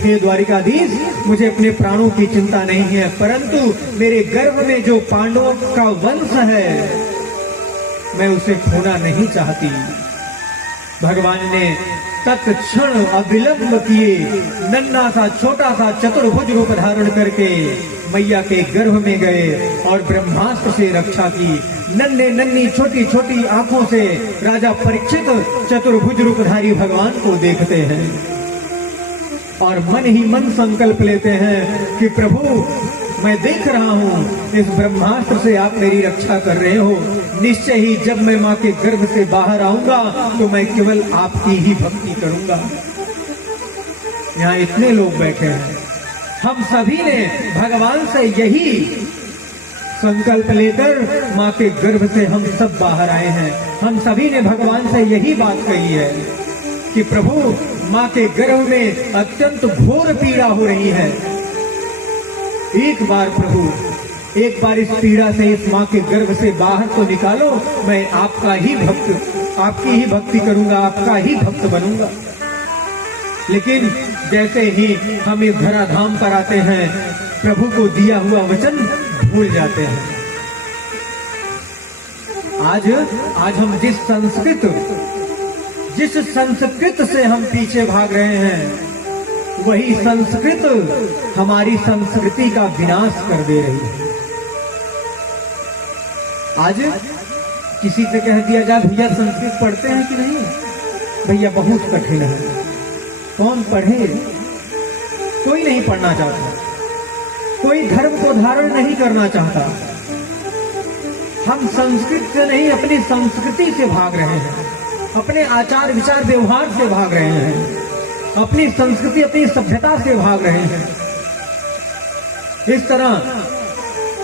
हे द्वारिकाधीश, मुझे अपने प्राणों की चिंता नहीं है, परंतु मेरे गर्भ में जो पांडवों का वंश है, मैं उसे खोना नहीं चाहती। भगवान ने तत्क्षण अविलंब किए नन्हा सा छोटा सा चतुर्भुज रूप धारण करके मैया के गर्भ में गए और ब्रह्मास्त्र से रक्षा की। नन्हे नन्ही छोटी छोटी आंखों से राजा परीक्षित चतुर्भुज रूपधारी भगवान को देखते हैं और मन ही मन संकल्प लेते हैं कि प्रभु, मैं देख रहा हूँ इस ब्रह्मास्त्र से आप मेरी रक्षा कर रहे हो। निश्चय ही जब मैं माँ के गर्भ से बाहर आऊंगा तो मैं केवल आपकी ही भक्ति करूंगा। यहाँ इतने लोग बैठे हैं, हम सभी ने भगवान से यही संकल्प लेकर माँ के गर्भ से हम सब बाहर आए हैं। हम सभी ने भगवान से यही बात कही है कि प्रभु, माँ के गर्भ में अत्यंत घोर पीड़ा हो रही है। एक बार प्रभु, एक बार इस पीड़ा से इस माँ के गर्भ से बाहर तो निकालो। मैं आपका ही भक्त, आपकी ही भक्ति करूंगा, आपका ही भक्त बनूंगा। लेकिन जैसे ही हम इस धराधाम पर आते हैं, प्रभु को दिया हुआ वचन भूल जाते हैं। आज हम जिस संस्कृत से हम पीछे भाग रहे हैं, वही संस्कृत हमारी संस्कृति का विनाश कर दे रही है। आज किसी से कह दिया जाए, भैया संस्कृत पढ़ते हैं कि नहीं? भैया बहुत कठिन है, कौन पढ़े? कोई नहीं पढ़ना चाहता, कोई धर्म को धारण नहीं करना चाहता। हम संस्कृत से नहीं, अपनी संस्कृति से भाग रहे हैं, अपने आचार विचार व्यवहार से भाग रहे हैं, अपनी संस्कृति अपनी सभ्यता से भाग रहे हैं। इस तरह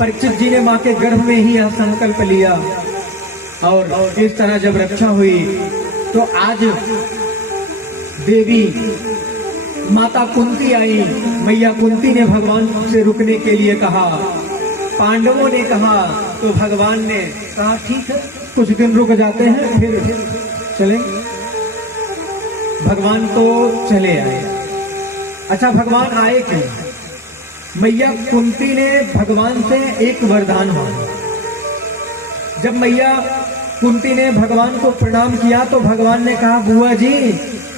परीक्षित जी ने माँ के गर्भ में ही यह संकल्प लिया और इस तरह जब रक्षा हुई तो आज देवी माता कुंती आई। मैया कुंती ने भगवान से रुकने के लिए कहा, पांडवों ने कहा तो भगवान ने कहा ठीक है, कुछ दिन रुक जाते हैं, फिर चलेंगे। भगवान तो चले आए। अच्छा, भगवान आए क्यों? मैया कुंती ने भगवान से एक वरदान मांगा। जब मैया कुंती ने भगवान को प्रणाम किया तो भगवान ने कहा, बुआ जी,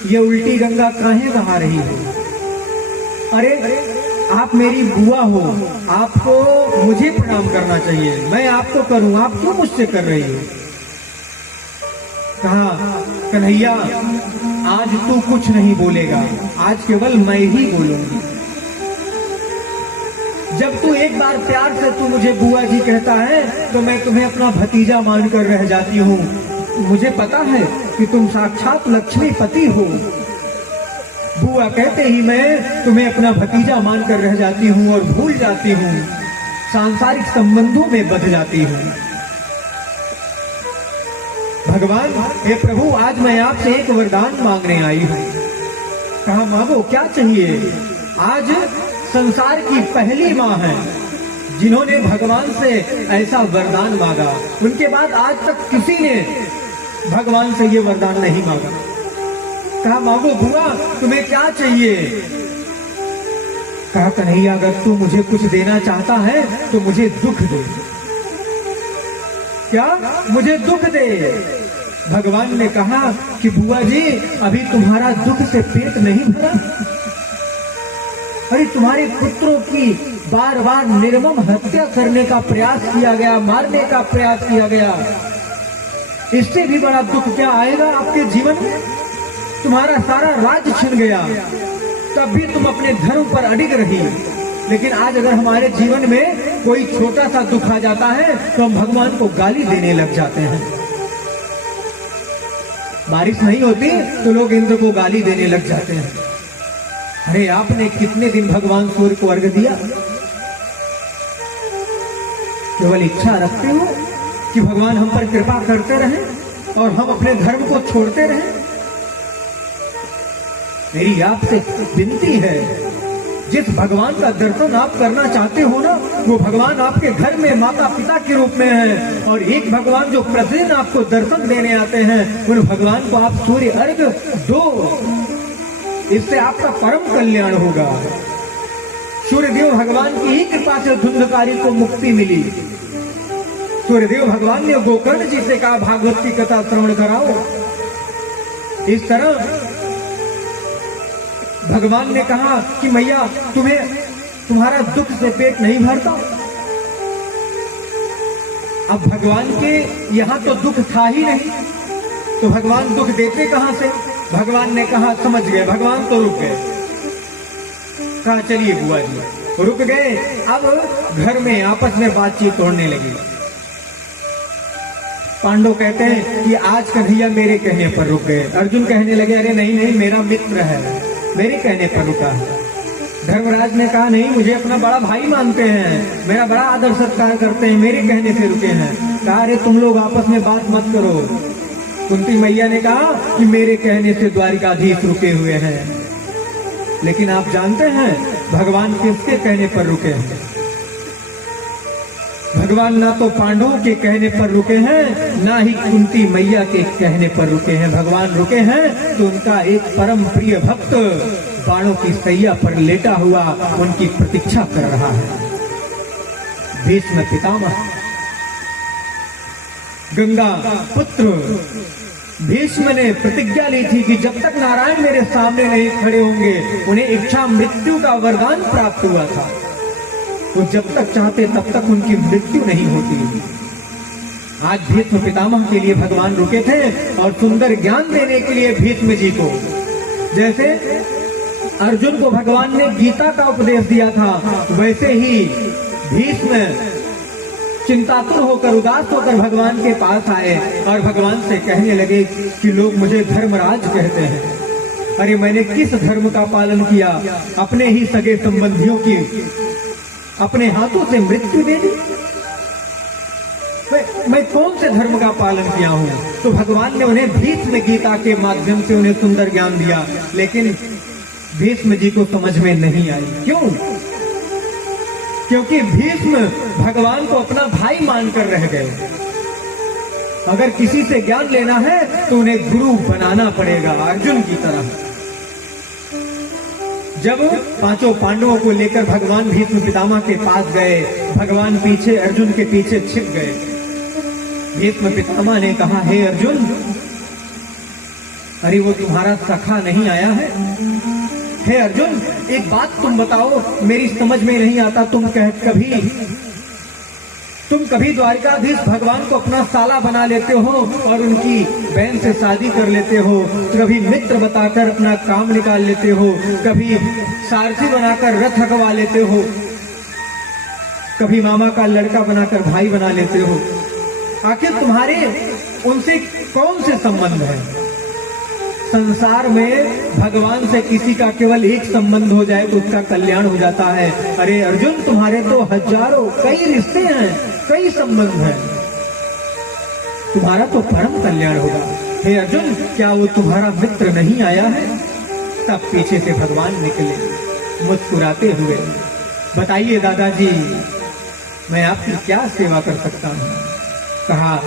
ये उल्टी गंगा काहे बहा रही हो? अरे आप मेरी बुआ हो, आपको मुझे प्रणाम करना चाहिए, मैं आपको करूं, आप क्यों मुझसे कर रही हो? कहा, कन्हैया, आज तू कुछ नहीं बोलेगा, आज केवल मैं ही बोलूंगी। जब तू एक बार प्यार से तू मुझे बुआ जी कहता है तो मैं तुम्हें अपना भतीजा मानकर रह जाती हूँ। मुझे पता है कि तुम साक्षात लक्ष्मीपति हो। बुआ कहते ही मैं तुम्हें अपना भतीजा मानकर रह जाती हूँ और भूल जाती हूँ, सांसारिक संबंधों में बंध जाती हूँ। भगवान, हे प्रभु, आज मैं आपसे एक वरदान मांगने आई हूँ। कहा, मांगो, क्या चाहिए? आज संसार की पहली माँ है जिन्होंने भगवान से ऐसा वरदान मांगा। उनके बाद आज तक किसी ने भगवान से ये वरदान नहीं मांगा। कहा, मांगो बुआ, तुम्हें क्या चाहिए? कहा, कन्हैया, अगर तू मुझे कुछ देना चाहता है तो मुझे दुख दे। क्या? मुझे दुख दे। भगवान ने कहा कि बुआ जी, अभी तुम्हारा दुख से पेट नहीं भरा? अरे तुम्हारे पुत्रों की बार बार निर्मम हत्या करने का प्रयास किया गया, मारने का प्रयास किया गया, इससे भी बड़ा दुख क्या आएगा आपके जीवन में? तुम्हारा सारा राज्य छिन गया, तब भी तुम अपने धर्म पर अडिग रही। लेकिन आज अगर हमारे जीवन में कोई छोटा सा दुख आ जाता है तो हम भगवान को गाली देने लग जाते हैं। बारिश नहीं होती तो लोग इंद्र को गाली देने लग जाते हैं। अरे आपने कितने दिन भगवान सूर्य को अर्घ दिया? केवल इच्छा रखते हो कि भगवान हम पर कृपा करते रहें और हम अपने धर्म को छोड़ते रहें? मेरी आपसे विनती है, जिस भगवान का दर्शन आप करना चाहते हो ना, वो भगवान आपके घर में माता पिता के रूप में है, और एक भगवान जो प्रतिदिन आपको दर्शन देने आते हैं, उन भगवान को आप सूर्य अर्घ दो। इससे आपका परम कल्याण होगा। सूर्यदेव भगवान की ही कृपा से धुंधकारी को मुक्ति मिली। सूर्यदेव भगवान ने गोकर्ण जी से कहा, भागवत की कथा श्रवण कराओ। इस तरह भगवान ने कहा कि मैया, तुम्हारा दुख से पेट नहीं भरता। अब भगवान के यहां तो दुख था ही नहीं, तो भगवान दुख देते कहां से? भगवान ने कहा, समझ गए। भगवान तो रुक गए। कहा, चलिए बुआ जी, रुक गए। अब घर में आपस में बातचीत होने लगी। पांडव कहते हैं कि आज कन्हैया मेरे कहने पर रुक गए। अर्जुन कहने लगे, अरे नहीं, मेरा मित्र है, मेरे कहने पर रुका है। धर्मराज ने कहा, नहीं, मुझे अपना बड़ा भाई मानते हैं, मेरा बड़ा आदर सत्कार करते हैं, मेरे कहने से रुके हैं। कहा, अरे तुम लोग आपस में बात मत करो। कुंती मैया ने कहा कि मेरे कहने से द्वारिकाधीश रुके हुए हैं। लेकिन आप जानते हैं भगवान किसके कहने पर रुके हैं? भगवान ना तो पांडवों के कहने पर रुके हैं, ना ही कुंती मैया के कहने पर रुके हैं। भगवान रुके हैं तो उनका एक परम प्रिय भक्त बाणों की सैया पर लेटा हुआ उनकी प्रतीक्षा कर रहा है। भीष्म पितामह, गंगा पुत्र भीष्म ने प्रतिज्ञा ली थी कि जब तक नारायण मेरे सामने नहीं खड़े होंगे, उन्हें इच्छा मृत्यु का वरदान प्राप्त हुआ था। वो जब तक चाहते तब तक उनकी मृत्यु नहीं होती। आज भीष्म पितामह के लिए भगवान रुके थे और सुंदर ज्ञान देने के लिए भीष्म जी को, जैसे अर्जुन को भगवान ने गीता का उपदेश दिया था, वैसे ही भीष्म चिंतातुर होकर, उदास होकर भगवान के पास आए और भगवान से कहने लगे कि लोग मुझे धर्मराज कहते हैं। अरे मैंने किस धर्म का पालन किया? अपने ही सगे संबंधियों की अपने हाथों से मृत्यु दे दी। मैं कौन से धर्म का पालन किया हूं? तो भगवान ने उन्हें भीष्म गीता के माध्यम से उन्हें सुंदर ज्ञान दिया, लेकिन भीष्म जी को समझ में नहीं आई। क्यों? क्योंकि भीष्म भगवान को अपना भाई मानकर रह गए। अगर किसी से ज्ञान लेना है तो उन्हें गुरु बनाना पड़ेगा, अर्जुन की तरह। जब पांचों पांडवों को लेकर भगवान भीष्म पितामह के पास गए, भगवान पीछे अर्जुन के पीछे छिप गए। भीष्म पितामह ने कहा, हे अर्जुन, अरे वो तुम्हारा सखा नहीं आया है? हे अर्जुन, एक बात तुम बताओ, मेरी समझ में नहीं आता। तुम कभी द्वारिकाधीश भगवान को अपना साला बना लेते हो और उनकी बहन से शादी कर लेते हो, कभी मित्र बताकर अपना काम निकाल लेते हो, कभी सारथी बनाकर रथ हकवा लेते हो, कभी मामा का लड़का बनाकर भाई बना लेते हो। आखिर तुम्हारे उनसे कौन से संबंध है? संसार में भगवान से किसी का केवल एक संबंध हो जाए तो उसका कल्याण हो जाता है। अरे अर्जुन, तुम्हारे तो हजारों कई रिश्ते हैं, कई संबंध हैं, तुम्हारा तो परम कल्याण होगा। हे अर्जुन, क्या वो तुम्हारा मित्र नहीं आया है? तब पीछे से भगवान निकले मुस्कुराते हुए। बताइए दादाजी, मैं आपकी क्या सेवा कर सकता हूँ? कहा,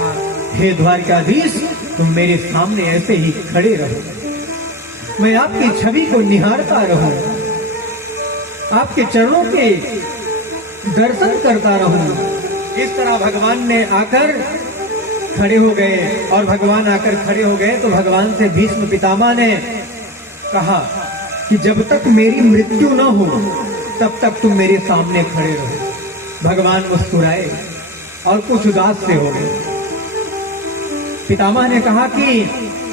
हे द्वारिकाधीश, तुम मेरे सामने ऐसे ही खड़े रहो, मैं आपकी छवि को निहारता रहूं, आपके चरणों के दर्शन करता रहूं। इस तरह भगवान ने आकर खड़े हो गए, और भगवान आकर खड़े हो गए तो भगवान से भीष्म पितामह ने कहा कि जब तक मेरी मृत्यु न हो तब तक तुम मेरे सामने खड़े रहो। भगवान मुस्कुराए और कुछ उदास से हो गए। पितामह ने कहा कि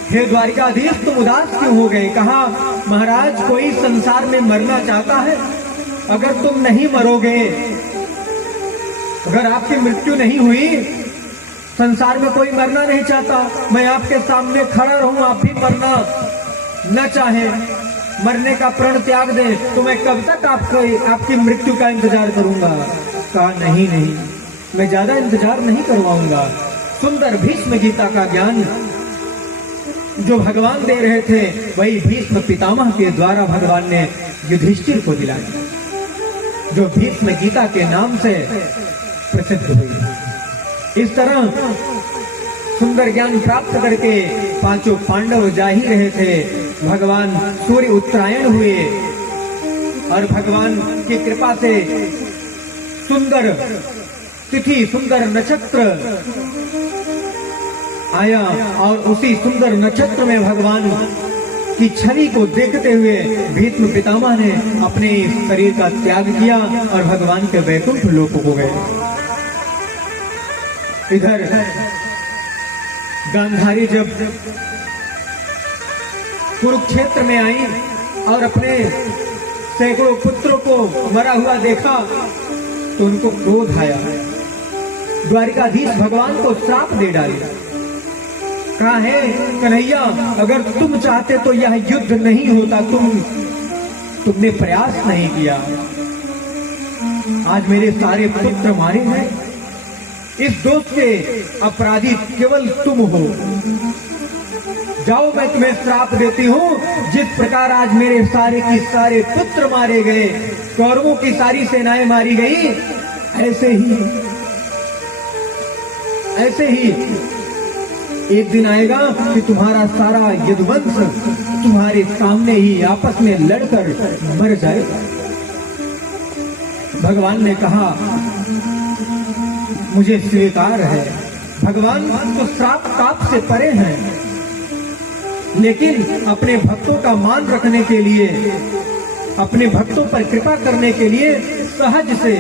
हे द्वारिकाधीश, तुम उदास क्यों हो गए? कहा, महाराज, कोई संसार में मरना चाहता है? अगर तुम नहीं मरोगे, अगर आपकी मृत्यु नहीं हुई संसार में कोई मरना नहीं चाहता, मैं आपके सामने खड़ा रहूं, आप भी मरना न चाहे, मरने का प्रण त्याग दे, तो मैं कब तक आपकी मृत्यु का इंतजार करूंगा। कहा नहीं नहीं, मैं ज्यादा इंतजार नहीं करवाऊंगा। सुंदर भीष्म गीता का ज्ञान जो भगवान दे रहे थे, वही भीष्म पितामह के द्वारा भगवान ने युधिष्ठिर को दिलाया, जो भीष्म गीता के नाम से प्रसिद्ध हुई। इस तरह सुंदर ज्ञान प्राप्त करके पांचों पांडव जा ही रहे थे। भगवान सूर्य उत्तरायण हुए और भगवान की कृपा से सुंदर तिथि, सुंदर नक्षत्र आया और उसी सुंदर नक्षत्र में भगवान की छवि को देखते हुए भीष्म पितामह ने अपने शरीर का त्याग किया और भगवान के वैकुंठ लोक को गए। इधर गांधारी जब कुरुक्षेत्र में आई और अपने सैकड़ों पुत्रों को मरा हुआ देखा तो उनको क्रोध आया। द्वारिकाधीश भगवान को श्राप दे डाले। कहा है कन्हैया, अगर तुम चाहते तो यह युद्ध नहीं होता, तुमने प्रयास नहीं किया। आज मेरे सारे पुत्र मारे हैं, इस दोष के अपराधी केवल तुम हो। जाओ, मैं तुम्हें श्राप देती हूँ। जिस प्रकार आज मेरे सारे की सारे पुत्र मारे गए, कौरवों की सारी सेनाएं मारी गई, ऐसे ही एक दिन आएगा कि तुम्हारा सारा यदुवंश तुम्हारे सामने ही आपस में लड़कर मर जाएगा। भगवान ने कहा मुझे स्वीकार है। भगवान तो श्राप ताप से परे हैं, लेकिन अपने भक्तों का मान रखने के लिए, अपने भक्तों पर कृपा करने के लिए सहज से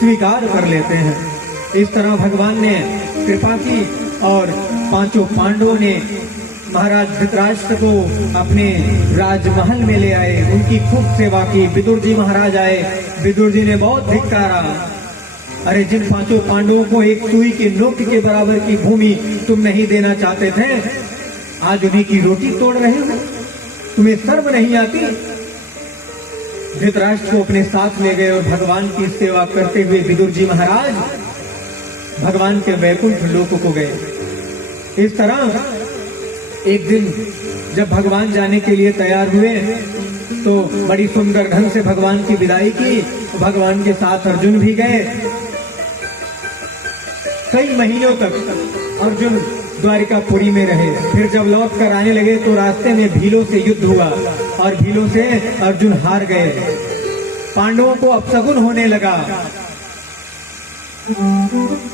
स्वीकार कर लेते हैं। इस तरह भगवान ने कृपा की और पांचों पांडवों ने महाराज धृतराष्ट्र को अपने राजमहल में ले आए, उनकी खूब सेवा की। विदुर जी महाराज आए, विदुर जी ने बहुत धिक्कारा। अरे, जिन पांचों पांडवों को एक सुई के नोक के बराबर की भूमि तुम नहीं देना चाहते थे, आज उन्हीं की रोटी तोड़ रहे हो, तुम्हें शर्म नहीं आती। धृतराष्ट्र को अपने साथ ले गए और भगवान की सेवा करते हुए विदुर जी महाराज भगवान के वैकुंठ लोक को गए। इस तरह एक दिन जब भगवान जाने के लिए तैयार हुए तो बड़ी सुंदर ढंग से भगवान की विदाई की। भगवान के साथ अर्जुन भी गए। कई महीनों तक अर्जुन द्वारिकापुरी में रहे। फिर जब लौट कर आने लगे तो रास्ते में भीलों से युद्ध हुआ और भीलों से अर्जुन हार गए। पांडवों को अपशगुन होने लगा।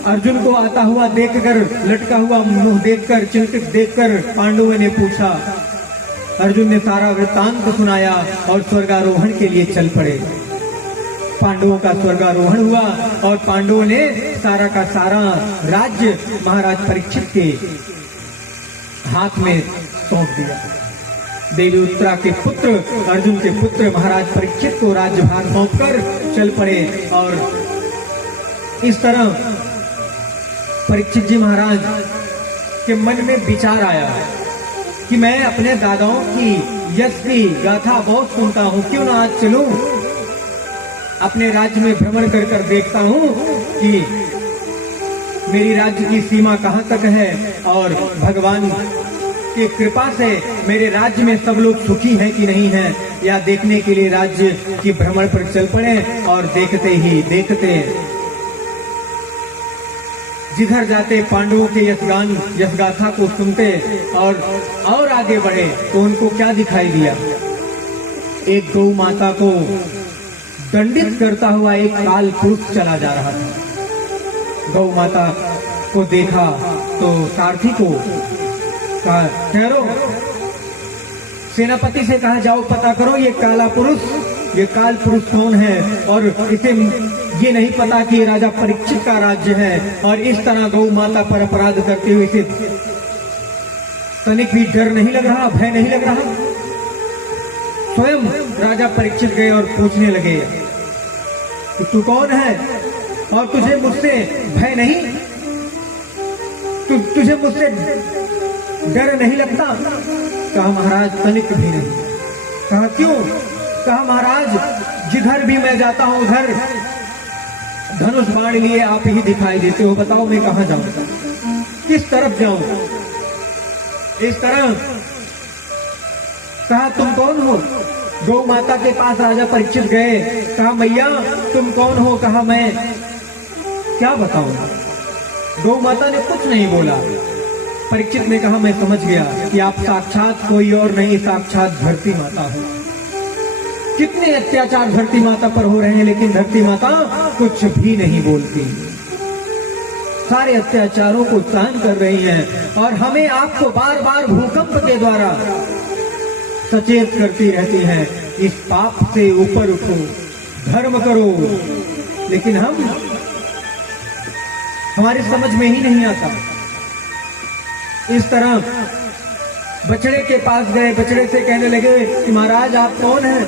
अर्जुन को आता हुआ देखकर, लटका हुआ मुंह देखकर, चिंतित देखकर पांडवों ने पूछा। अर्जुन ने सारा वृत्तांत सुनाया और स्वर्गारोहण के लिए चल पड़े। पांडवों का स्वर्गारोहण हुआ और पांडवों ने सारा का सारा राज्य महाराज परीक्षित के हाथ में सौंप दिया। देवी उत्तरा के पुत्र, अर्जुन के पुत्र महाराज परीक्षित को राज्यभार सौंपकर चल पड़े। और इस तरह परीक्षित जी महाराज के मन में विचार आया कि मैं अपने दादाओं की यश की गाथा बहुत सुनता हूँ, क्यों ना आज चलूं, अपने राज्य में भ्रमण कर कर देखता हूँ कि मेरी राज्य की सीमा कहाँ तक है और भगवान की कृपा से मेरे राज्य में सब लोग सुखी हैं कि नहीं हैं, या देखने के लिए राज्य की भ्रमण पर चल पड़े। और देखते ही देखते जिधर जाते पांडवों के यशगाथा को सुनते और आगे बढ़े तो उनको क्या दिखाई दिया? एक गौ माता को दंडित करता हुआ एक काल पुरुष चला जा रहा था। गौ माता को देखा तो सारथी को कहा, ठहरो। सेनापति से कहा, जाओ पता करो ये काला पुरुष, ये काल पुरुष कौन है, और इसे ये नहीं पता कि राजा परीक्षित का राज्य है। और इस तरह गौ माता पर अपराध करते हुए इसे तनिक भी डर नहीं लग रहा, भय नहीं लग रहा। स्वयं राजा परीक्षित गए और पूछने लगे कि तू कौन है और तुझे मुझसे भय नहीं? तुझे मुझसे डर नहीं लगता? कहा महाराज तनिक भी नहीं। कहा क्यों? कहा महाराज जिधर भी मैं जाता हूं उधर धनुष बाण लिए आप ही दिखाई देते हो, बताओ मैं कहां जाऊं, किस तरफ जाऊं? इस तरह। कहा तुम कौन हो? गौ माता के पास राजा परीक्षित गए। कहा मैया तुम कौन हो? कहा मैं क्या बताऊं? गौ माता ने कुछ नहीं बोला। परीक्षित ने कहा मैं समझ गया कि आप साक्षात कोई और नहीं, साक्षात धरती माता हो। कितने अत्याचार धरती माता पर हो रहे हैं, लेकिन धरती माता कुछ भी नहीं बोलती, सारे अत्याचारों को सहन कर रही हैं और हमें आपको बार बार भूकंप के द्वारा सचेत करती रहती हैं, इस पाप से ऊपर उठो, धर्म करो। लेकिन हमारी समझ में ही नहीं आता। इस तरह बछड़े के पास गए, बछड़े से कहने लगे कि महाराज आप कौन हैं?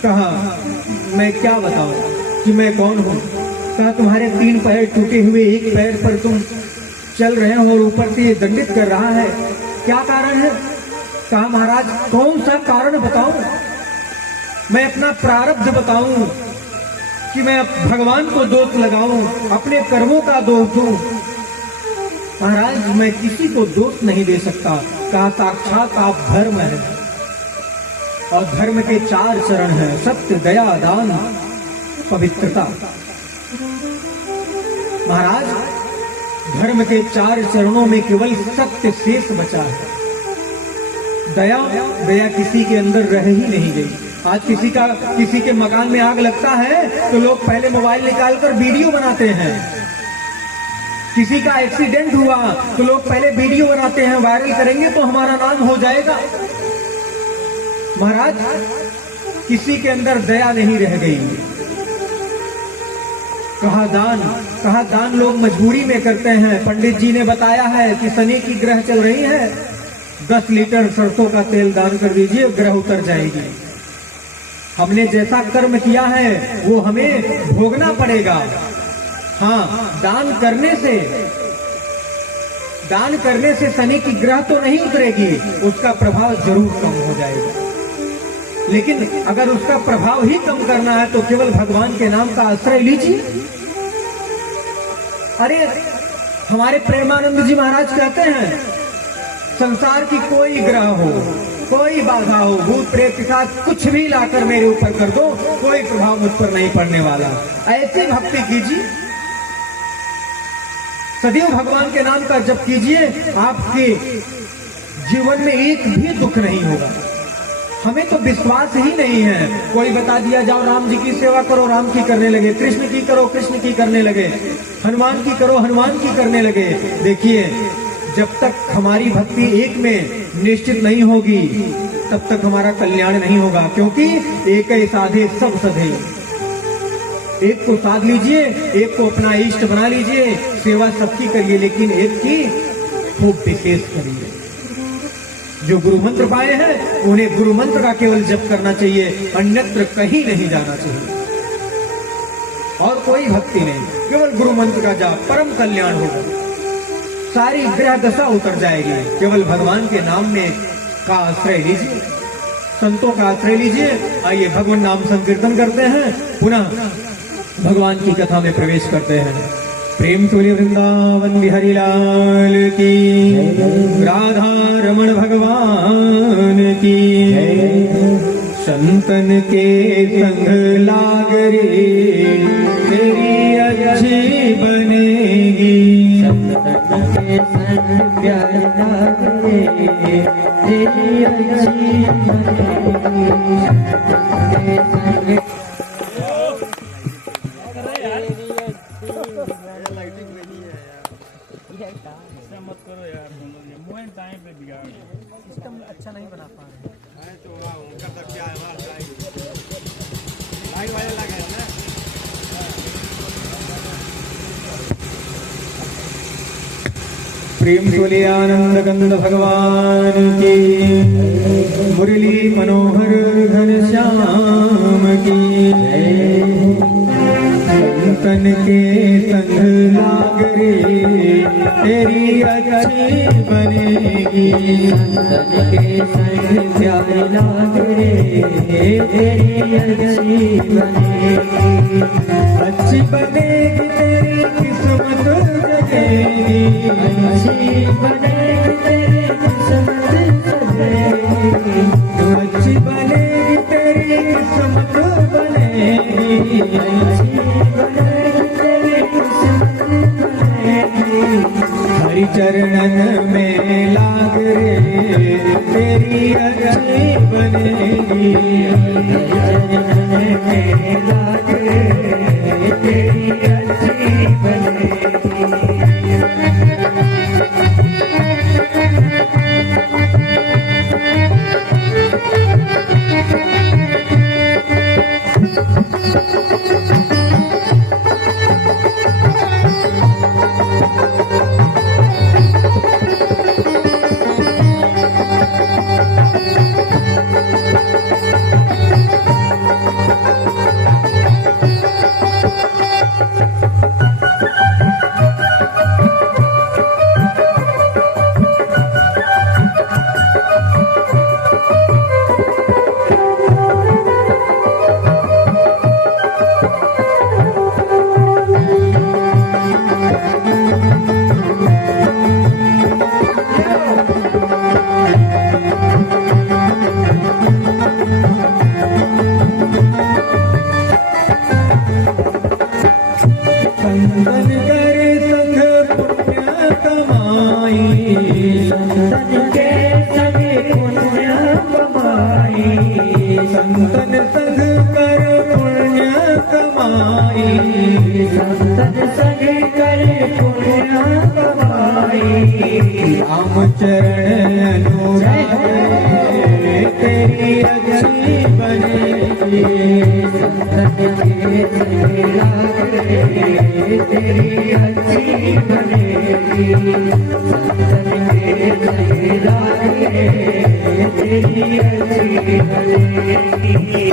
कहा मैं क्या बताऊं कि मैं कौन हूं? कहा तुम्हारे 3 पैर टूटे हुए, एक पैर पर तुम चल रहे हो और ऊपर से दंडित कर रहा है, क्या कारण है? कहा महाराज कौन सा कारण बताऊं? मैं अपना प्रारब्ध बताऊं कि मैं भगवान को दोष लगाऊं, अपने कर्मों का दोष दूं? महाराज मैं किसी को दोष नहीं दे सकता। कहा साक्षात आप धर्म है और धर्म के 4 चरण हैं, सत्य, दया, दान, पवित्रता। महाराज धर्म के 4 चरणों में केवल सत्य शेष बचा है। दया किसी के अंदर रह ही नहीं गई। आज किसी के मकान में आग लगता है तो लोग पहले मोबाइल निकालकर वीडियो बनाते हैं। किसी का एक्सीडेंट हुआ तो लोग पहले वीडियो बनाते हैं, वायरल करेंगे तो हमारा नाम हो जाएगा। महाराज किसी के अंदर दया नहीं रह गई। कहा दान लोग मजबूरी में करते हैं। पंडित जी ने बताया है कि शनि की ग्रह चल रही है, 10 लीटर सरसों का तेल दान कर दीजिए, ग्रह उतर जाएगी। हमने जैसा कर्म किया है वो हमें भोगना पड़ेगा। हाँ, दान करने से शनि की ग्रह तो नहीं उतरेगी, उसका प्रभाव जरूर कम हो जाएगा। लेकिन अगर उसका प्रभाव ही कम करना है तो केवल भगवान के नाम का आश्रय लीजिए। अरे हमारे प्रेमानंद जी महाराज कहते हैं संसार की कोई ग्रह हो, कोई बाधा हो, भूत प्रेत के साथ कुछ भी लाकर मेरे ऊपर कर दो, कोई प्रभाव मुझ पर नहीं पड़ने वाला। ऐसी भक्ति कीजिए, सदैव भगवान के नाम का जप कीजिए, आपके जीवन में एक भी दुख नहीं होगा। हमें तो विश्वास ही नहीं है। कोई बता दिया जाओ राम जी की सेवा करो, राम की करने लगे, कृष्ण की करो, कृष्ण की करने लगे, हनुमान की करो, हनुमान की करने लगे। देखिए जब तक हमारी भक्ति एक में निश्चित नहीं होगी तब तक हमारा कल्याण नहीं होगा, क्योंकि एक ही साधे सब सधे। एक को साध लीजिए, एक को अपना इष्ट बना लीजिए, सेवा सबकी करिए, लेकिन एक की खूब विशेष करिए। जो गुरु मंत्र पाए हैं उन्हें गुरु मंत्र का केवल जप करना चाहिए, अन्यत्र कहीं नहीं जाना चाहिए। और कोई भक्ति नहीं, केवल गुरु मंत्र का जाप, परम कल्याण होगा। सारी ग्रह दशा उतर जाएगी। केवल भगवान के नाम में का आश्रय लीजिए, संतों का आश्रय लीजिए। आइए भगवान नाम संकीर्तन करते हैं, पुनः भगवान की कथा में प्रवेश करते हैं। प्रेम तुल्य वृंदावन बिहारी लाल की, राधा रमण भगवान की, संतन के संग लाग रे तेरी अच्छी बनेगी, संतन के संग प्यार लाग रे तेरी अच्छी बनेगी, संतन के संग मत करो यार, मोबाइल टाइम पे बिगाड़ सिस्टम अच्छा नहीं बना पा रहे हैं। तो उनका तक क्या है, लाइट वाले लगे ना। प्रेम तुल्य आनंद कंद भगवान की, मुरली मनोहर घनश्याम की, संतन के संग लाग रे तेरी अच्छी बनेगी। संतन के संग प्यारे लागे तेरी अच्छी बनेगी। अच्छी बनेगी तेरी किस्मत जगेगी। अच्छी बनेगी तेरी किस्मत सजेगी। अच्छी बनेगी तेरी किस्मत बनेगी। अच्छी बनेगी तेरी किस्मत बनेगी। हरि चरणन में लाग रे तेरी अच्छी बनेगी। चरणन में लाग रे तेरी अच्छी बनेगी। संतन करे संग पुण्य कमाई। संतन के संग पुण्य कमाई। संतन संग कर पुण्य कमाई। संतन संग कर पुण्य कमाई। राम चरण अनुराग तेरी अच्छी बनेगी। संतन के संग लाग रे तेरी अच्छी बनेगी। संतन के संग लाग रे तेरी अच्छी बनेगी।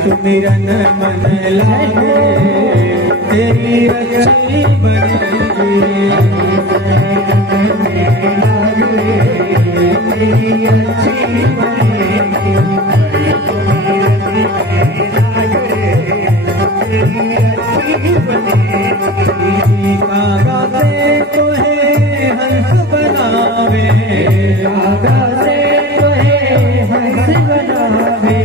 सुमिरन मन लागे तेरी अच्छी बनेगी। तेरी अच्छी बनेगी। तेरी अच्छी बनेगी। कागा से तोहे हंस बनावे। कागा से तोहे हंस बनावे।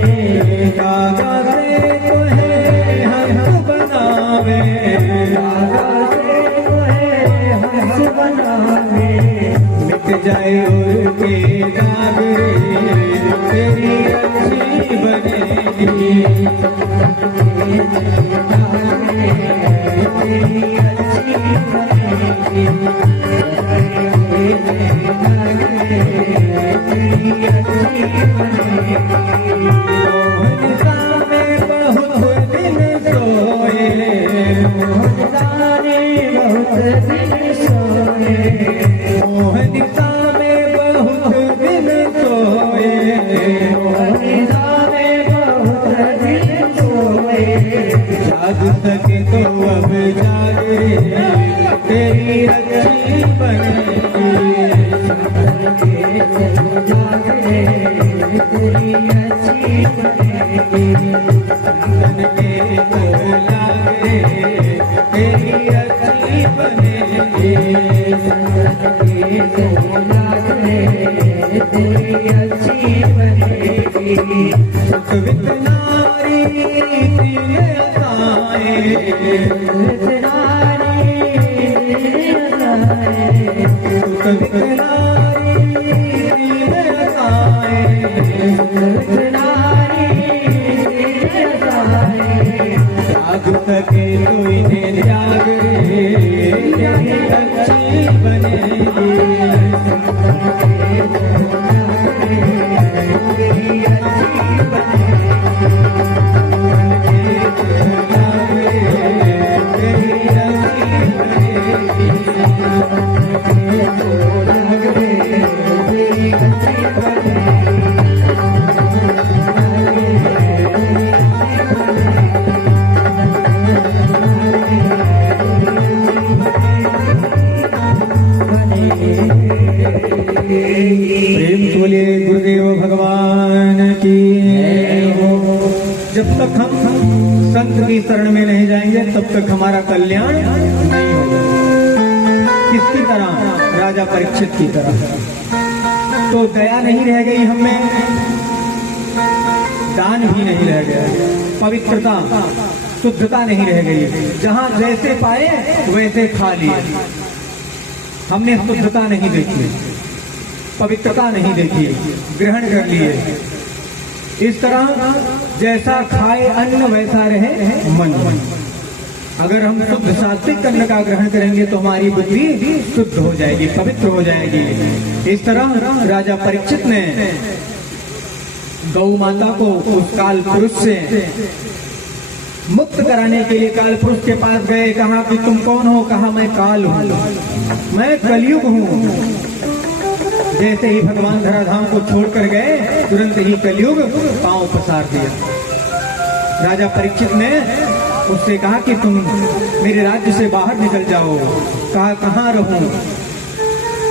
कागा से तोहे हंस बनावे। कागा से तोहे हंस बनावे। मिट जाए उनके दाग रे तेरी अच्छी बनेगी। तेरी अच्छी बनेगी। तेरी अच्छी बनेगी। मोहनिसा में बहुत दिन सोए। मोहनिसा ने बहुत दिन सोए। मोहनिसा में बहुत दिन सोए। मोहनिसा में बहुत दिन सोए। जाग सके तो अब जाग रे तेरी रच्ची बनेगी। शंकर के तू जाग रे तेरी अच्छी बनेगी। चंदन के तू लाग रे तेरी रच्ची बनेगी। शंकर के तू जाग रे तेरी अच्छी बनेगी। सुख वित नारी तीन असाए, सुख वित नारी तीन असाए। त्याग सके तो इन्हें त्याग रे तेरी अच्छी बनेगी। प्रेम से बोलिए गुरुदेव भगवान की। जब तक हम संत की शरण में नहीं जाएंगे तब तक हमारा कल्याण नहीं होगा। किसकी तरह? राजा परीक्षित की तरह। तो दया नहीं रह गई हम में, दान भी नहीं रह गया, पवित्रता शुद्धता नहीं रह गई। जहां जैसे पाए वैसे खा लिए। हमने शुद्धता नहीं देखी, पवित्रता नहीं देखी, ग्रहण कर लिए। इस तरह जैसा खाए अन्न वैसा रहे मन। अगर हम शुद्ध सात्विक अन्न का ग्रहण करेंगे तो हमारी बुद्धि शुद्ध हो जाएगी, पवित्र हो जाएगी। इस तरह राजा परीक्षित ने गौ माता को उस काल पुरुष से मुक्त कराने के लिए काल पुरुष के पास गए। कहा कि तुम कौन हो? कहा मैं काल हूँ, मैं कलयुग हूँ। जैसे ही भगवान धराधाम को छोड़कर गए तुरंत ही कलयुग पांव पसार दिया। राजा परीक्षित ने उससे कहा कि तुम मेरे राज्य से बाहर निकल जाओ। कहा कहाँ रहूं?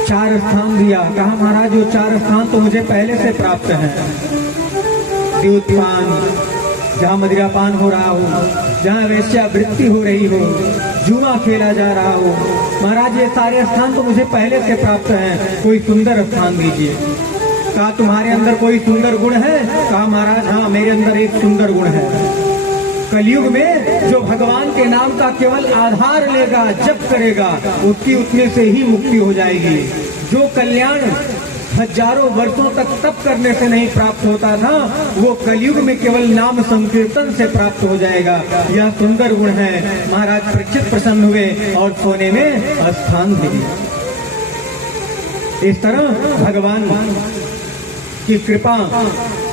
4 स्थान दिया। कहा महाराज वो 4 स्थान तो मुझे पहले से प्राप्त हैं। द्यूतपान, जहाँ मदिरापान हो रहा हो, जहाँ वेश्यावृत्ति हो रही हो, जुआ खेला जा रहा हो। महाराज ये सारे स्थान तो मुझे पहले से प्राप्त हैं, कोई सुंदर स्थान दीजिए। कहा तुम्हारे अंदर कोई सुंदर गुण है? कहा महाराज हाँ मेरे अंदर एक सुंदर गुण है। कलयुग में जो भगवान के नाम का केवल आधार लेगा, जप करेगा, उसकी उतने से ही मुक्ति हो जाएगी। जो कल्याण हजारों वर्षों तक तप करने से नहीं प्राप्त होता था, वो कलयुग में केवल नाम संकीर्तन से प्राप्त हो जाएगा। यह सुंदर गुण है। महाराज परीक्षित प्रसन्न हुए और सोने में स्थान दे दिया। इस तरह भगवान की कृपा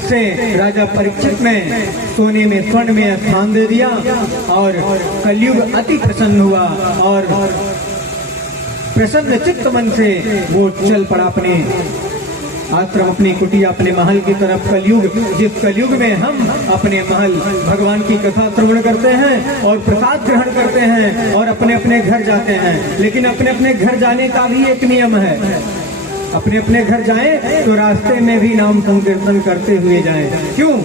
से राजा परीक्षित ने सोने में स्वर्ण में स्थान दे दिया और कलयुग अति प्रसन्न हुआ और प्रसन्न चित्त मन से वो चल पड़ा अपने आश्रम, अपनी कुटिया, अपने महल की तरफ। कलयुग, जिस कलयुग में हम अपने महल भगवान की कथा श्रवण करते हैं और प्रसाद ग्रहण करते हैं और अपने अपने घर जाते हैं। लेकिन अपने अपने घर जाने का भी एक नियम है। अपने अपने घर जाएं तो रास्ते में भी नाम संकीर्तन करते हुए जाएं। क्यों?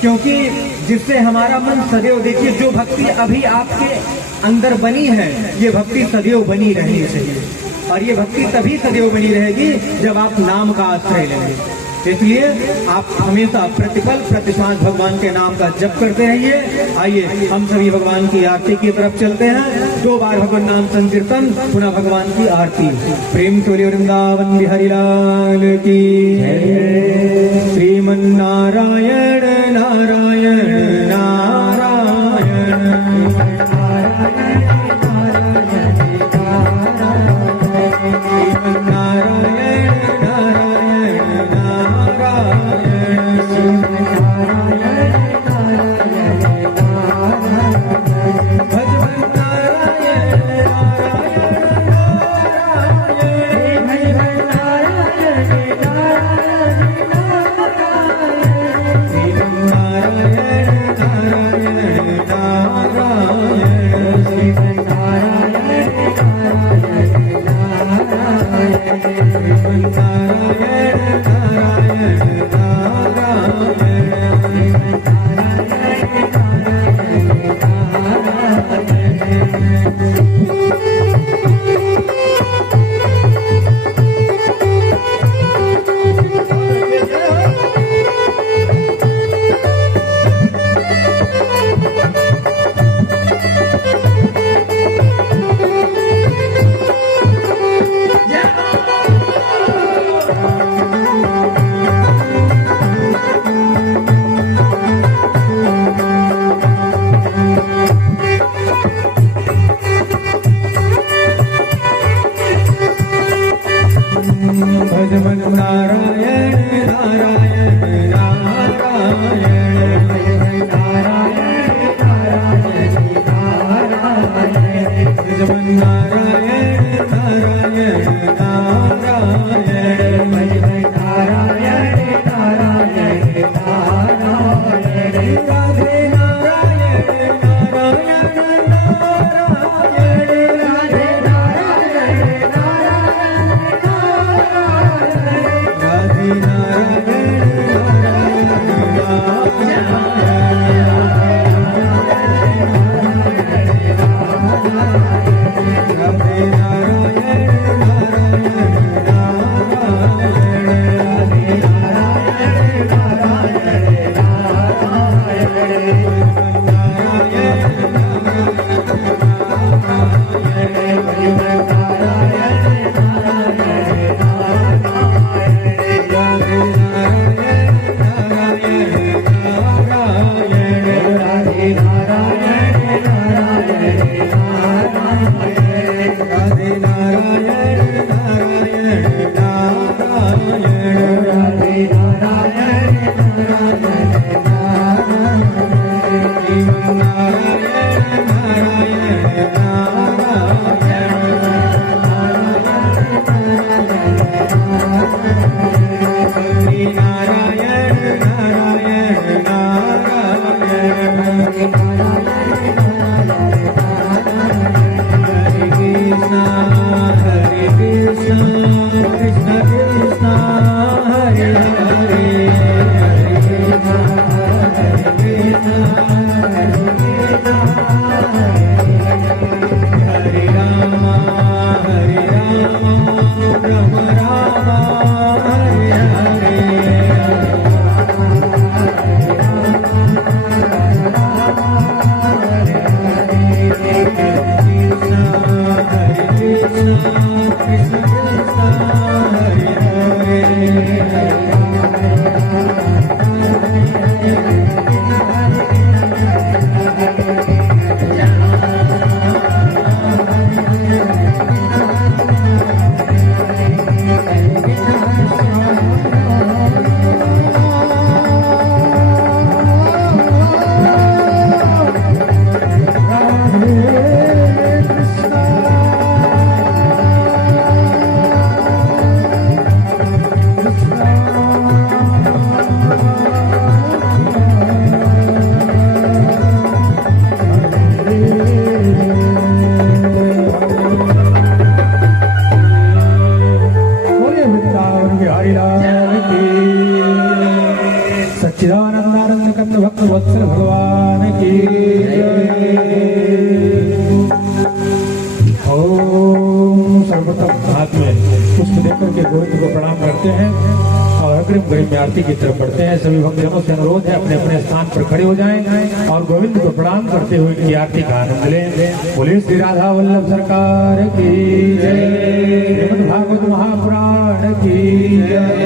क्योंकि जिससे हमारा मन सदैव, देखिए जो भक्ति अभी आपके अंदर बनी है, ये भक्ति सदैव बनी रहनी चाहिए। और ये भक्ति तभी सदैव बनी रहेगी जब आप नाम का आश्रय लेंगे। इसलिए आप हमेशा प्रतिपल प्रतिश्वास भगवान के नाम का जप करते रहिए। आइए हम सभी भगवान की आरती की तरफ चलते हैं। 2 बार भगवान नाम संकीर्तन, पुनः भगवान की आरती। प्रेम से वृंदावन बिहारी लाल की श्रीमन नारायण नारायण नारायण नारायण लेकर के गोविंद को प्रणाम करते हैं और अग्रिम गरिम में आरती की तरफ बढ़ते हैं। सभी भक्तजनों से अनुरोध है अपने अपने स्थान पर खड़े हो जाएं और गोविंद को प्रणाम करते हुए इनकी आरती का आनंद लें। बोले श्री राधा वल्लभ सरकार की जय, श्रीमद् भागवत महापुराण की जय,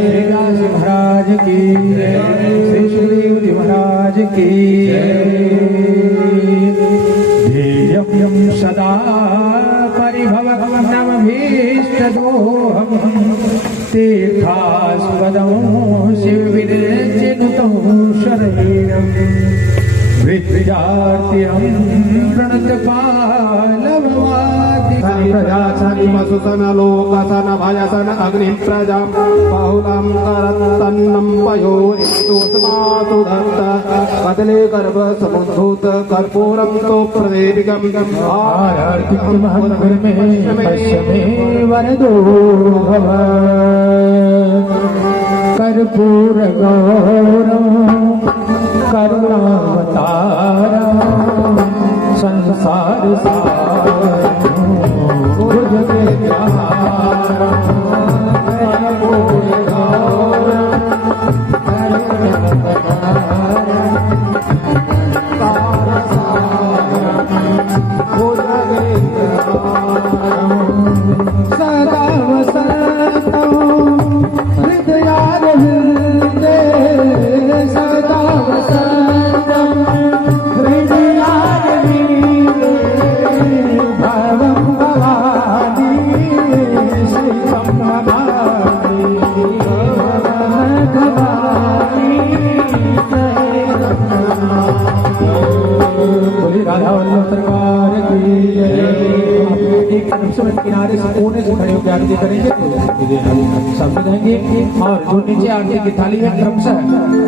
श्री व्यास जी महाराज की जय, श्री सुखदेव जी महाराज की ध्येयं सदा परिभवग्नमभीष्टदोहम् तीर्थास्पदं शिवविरचिनुतं शरणं विद्यार्थिं प्रणतपालवादि प्रजासनिमसुसन लोकसन भयसन अग्निं प्रजां बाहुलं करत्तन्नं पयो तोस्मातु दत्त कदले गर्भ समुद्धूत कर्पूरं तो प्रदेविकम् आरतिमहं में पश्यमे वरदो भव कर्पूर गौरव करुणावतारं संसार सारं भुजगेन्द्रहारं कर्पूर गौरव सदा वसंतं हृदयारविन्दे सदा वसंतं हृदयारविन्दे भवं भवानी श्रीतं भवानी भवानी बोली राधा वल्लभ सरकार की जय। एक तरफ किनारे से कोने से खड़े होकर आरती करेंगे सामने जाएंगे और जो नीचे आरती की थाली है क्रमशः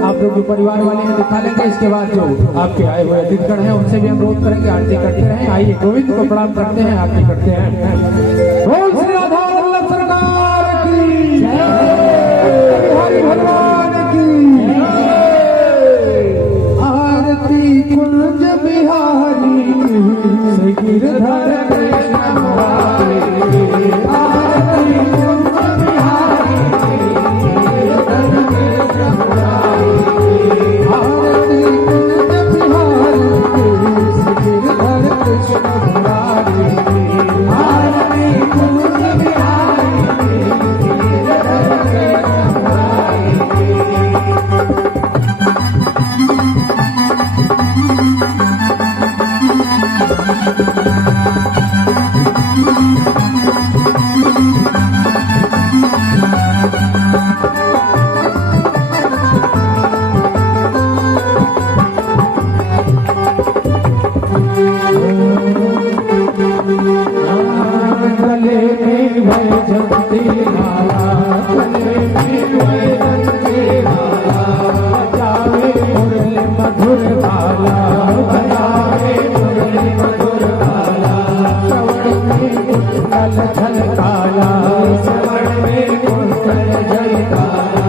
आप लोग जो परिवार वाले हैं दिखा लेंगे। इसके बाद जो आपके आए हुए अतिथिगण हैं उनसे भी अनुरोध करेंगे आरती करते रहें। आइए गोविंद को प्रणाम करते हैं आरती करते हैं। बोल श्री राधा वल्लभ सरकार की जय, हरि भगवान की आरती कुंज बिहारी श्री गिरधर कृष्ण मुरारी आरती कुंज बिहारी गिरधर कृष्ण मुरारी आरती कुंज बिहारी श्री गिरधर कृष्ण मुरारी आरती कुंज बिहारी गिरधर कृष्ण मुरारी। गले में वैजंती माला गले में वैजंती माला बजावे मुरली मधुर बाला बजावे मुरली मधुर बाला श्रवण में कुंडल झलकाला श्रवण में कुंडल झलकाला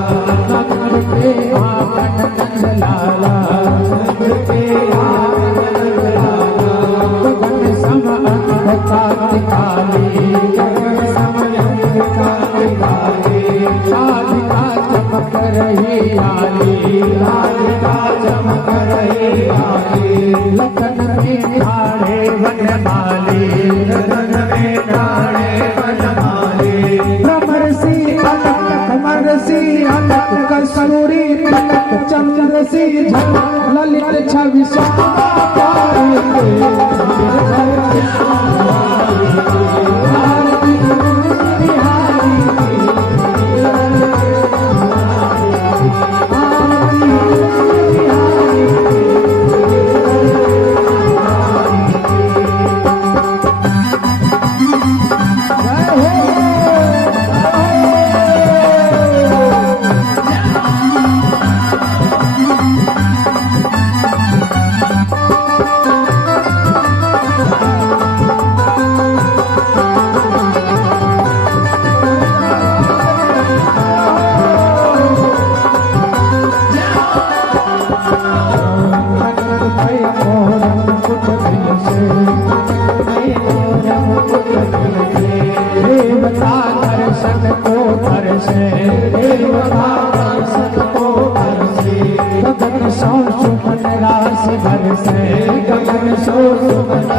नंद के आंगन नंदलाला नंद के आंगन नंदलाला गगन सम अंधकार काली गगन सम अंधकार काली राधिका चमक रही आली राधिका चमक रही आली लगन में ठाणे वनमाली लगन में ठाणे वनमाली भ्रमर सी अलक कस्तूरी तिलक चंद्र सी झलक ललित छवि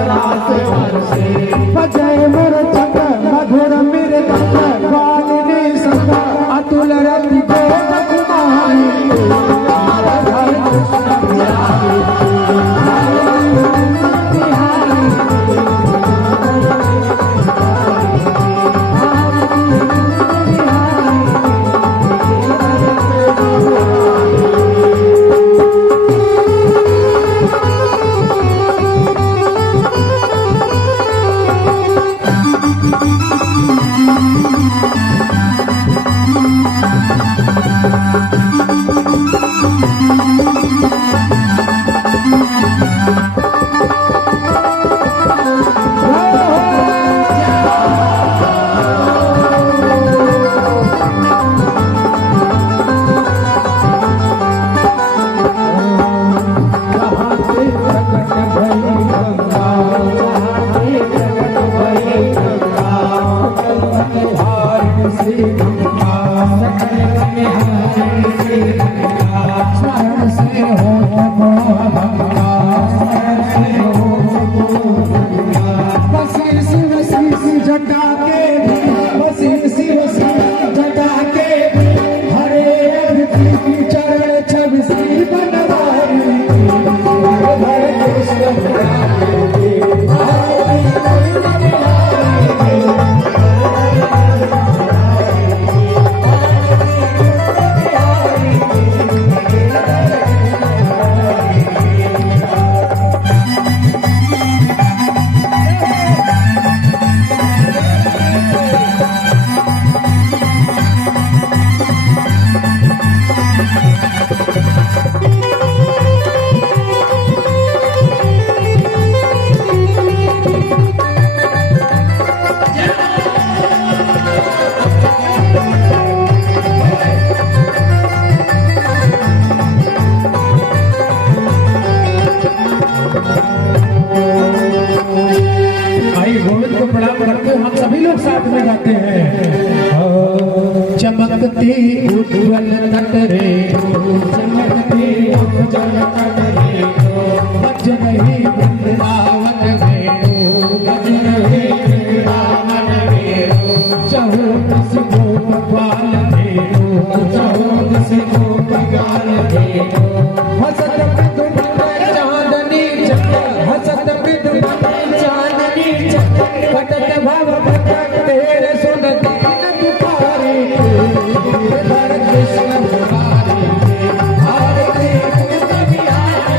रस बरसे जय मोर चंद मधुर मेरे दंग वालिनी संग अतुल रति गोद कुमारी हरे कृष्ण बिहारी हम सभी लोग साथ में गाते हैं। चमकती उज्ज्वल तट रे, चमकती उज्ज्वल तट रे, बज रही वृंदावन में, बज रही वृंदावन में, चहुदिस गोपाल भेरो, चहुदिस गोपाल भेरो, हसत विद्युत चांदनी चक्र, हसत विद्युत चांदनी चक्र, पटक भव पटक तेरे सुन दीन पुकारे, हरे कृष्ण मुरारी, हरे कृष्ण बिहारी,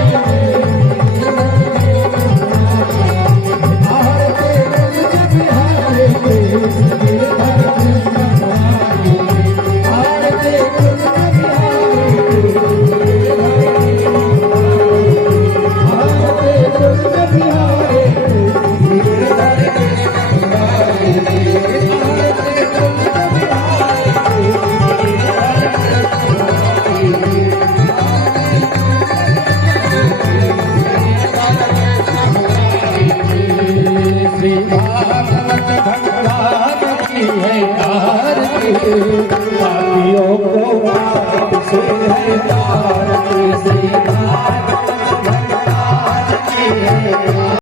हरे कृष्ण बिहारी, हरे कृष्ण मुरारी, हरे कृष्ण बिहारी, हरे कृष्ण बिहारी। भागवत भगवान की है आरती, पापियों को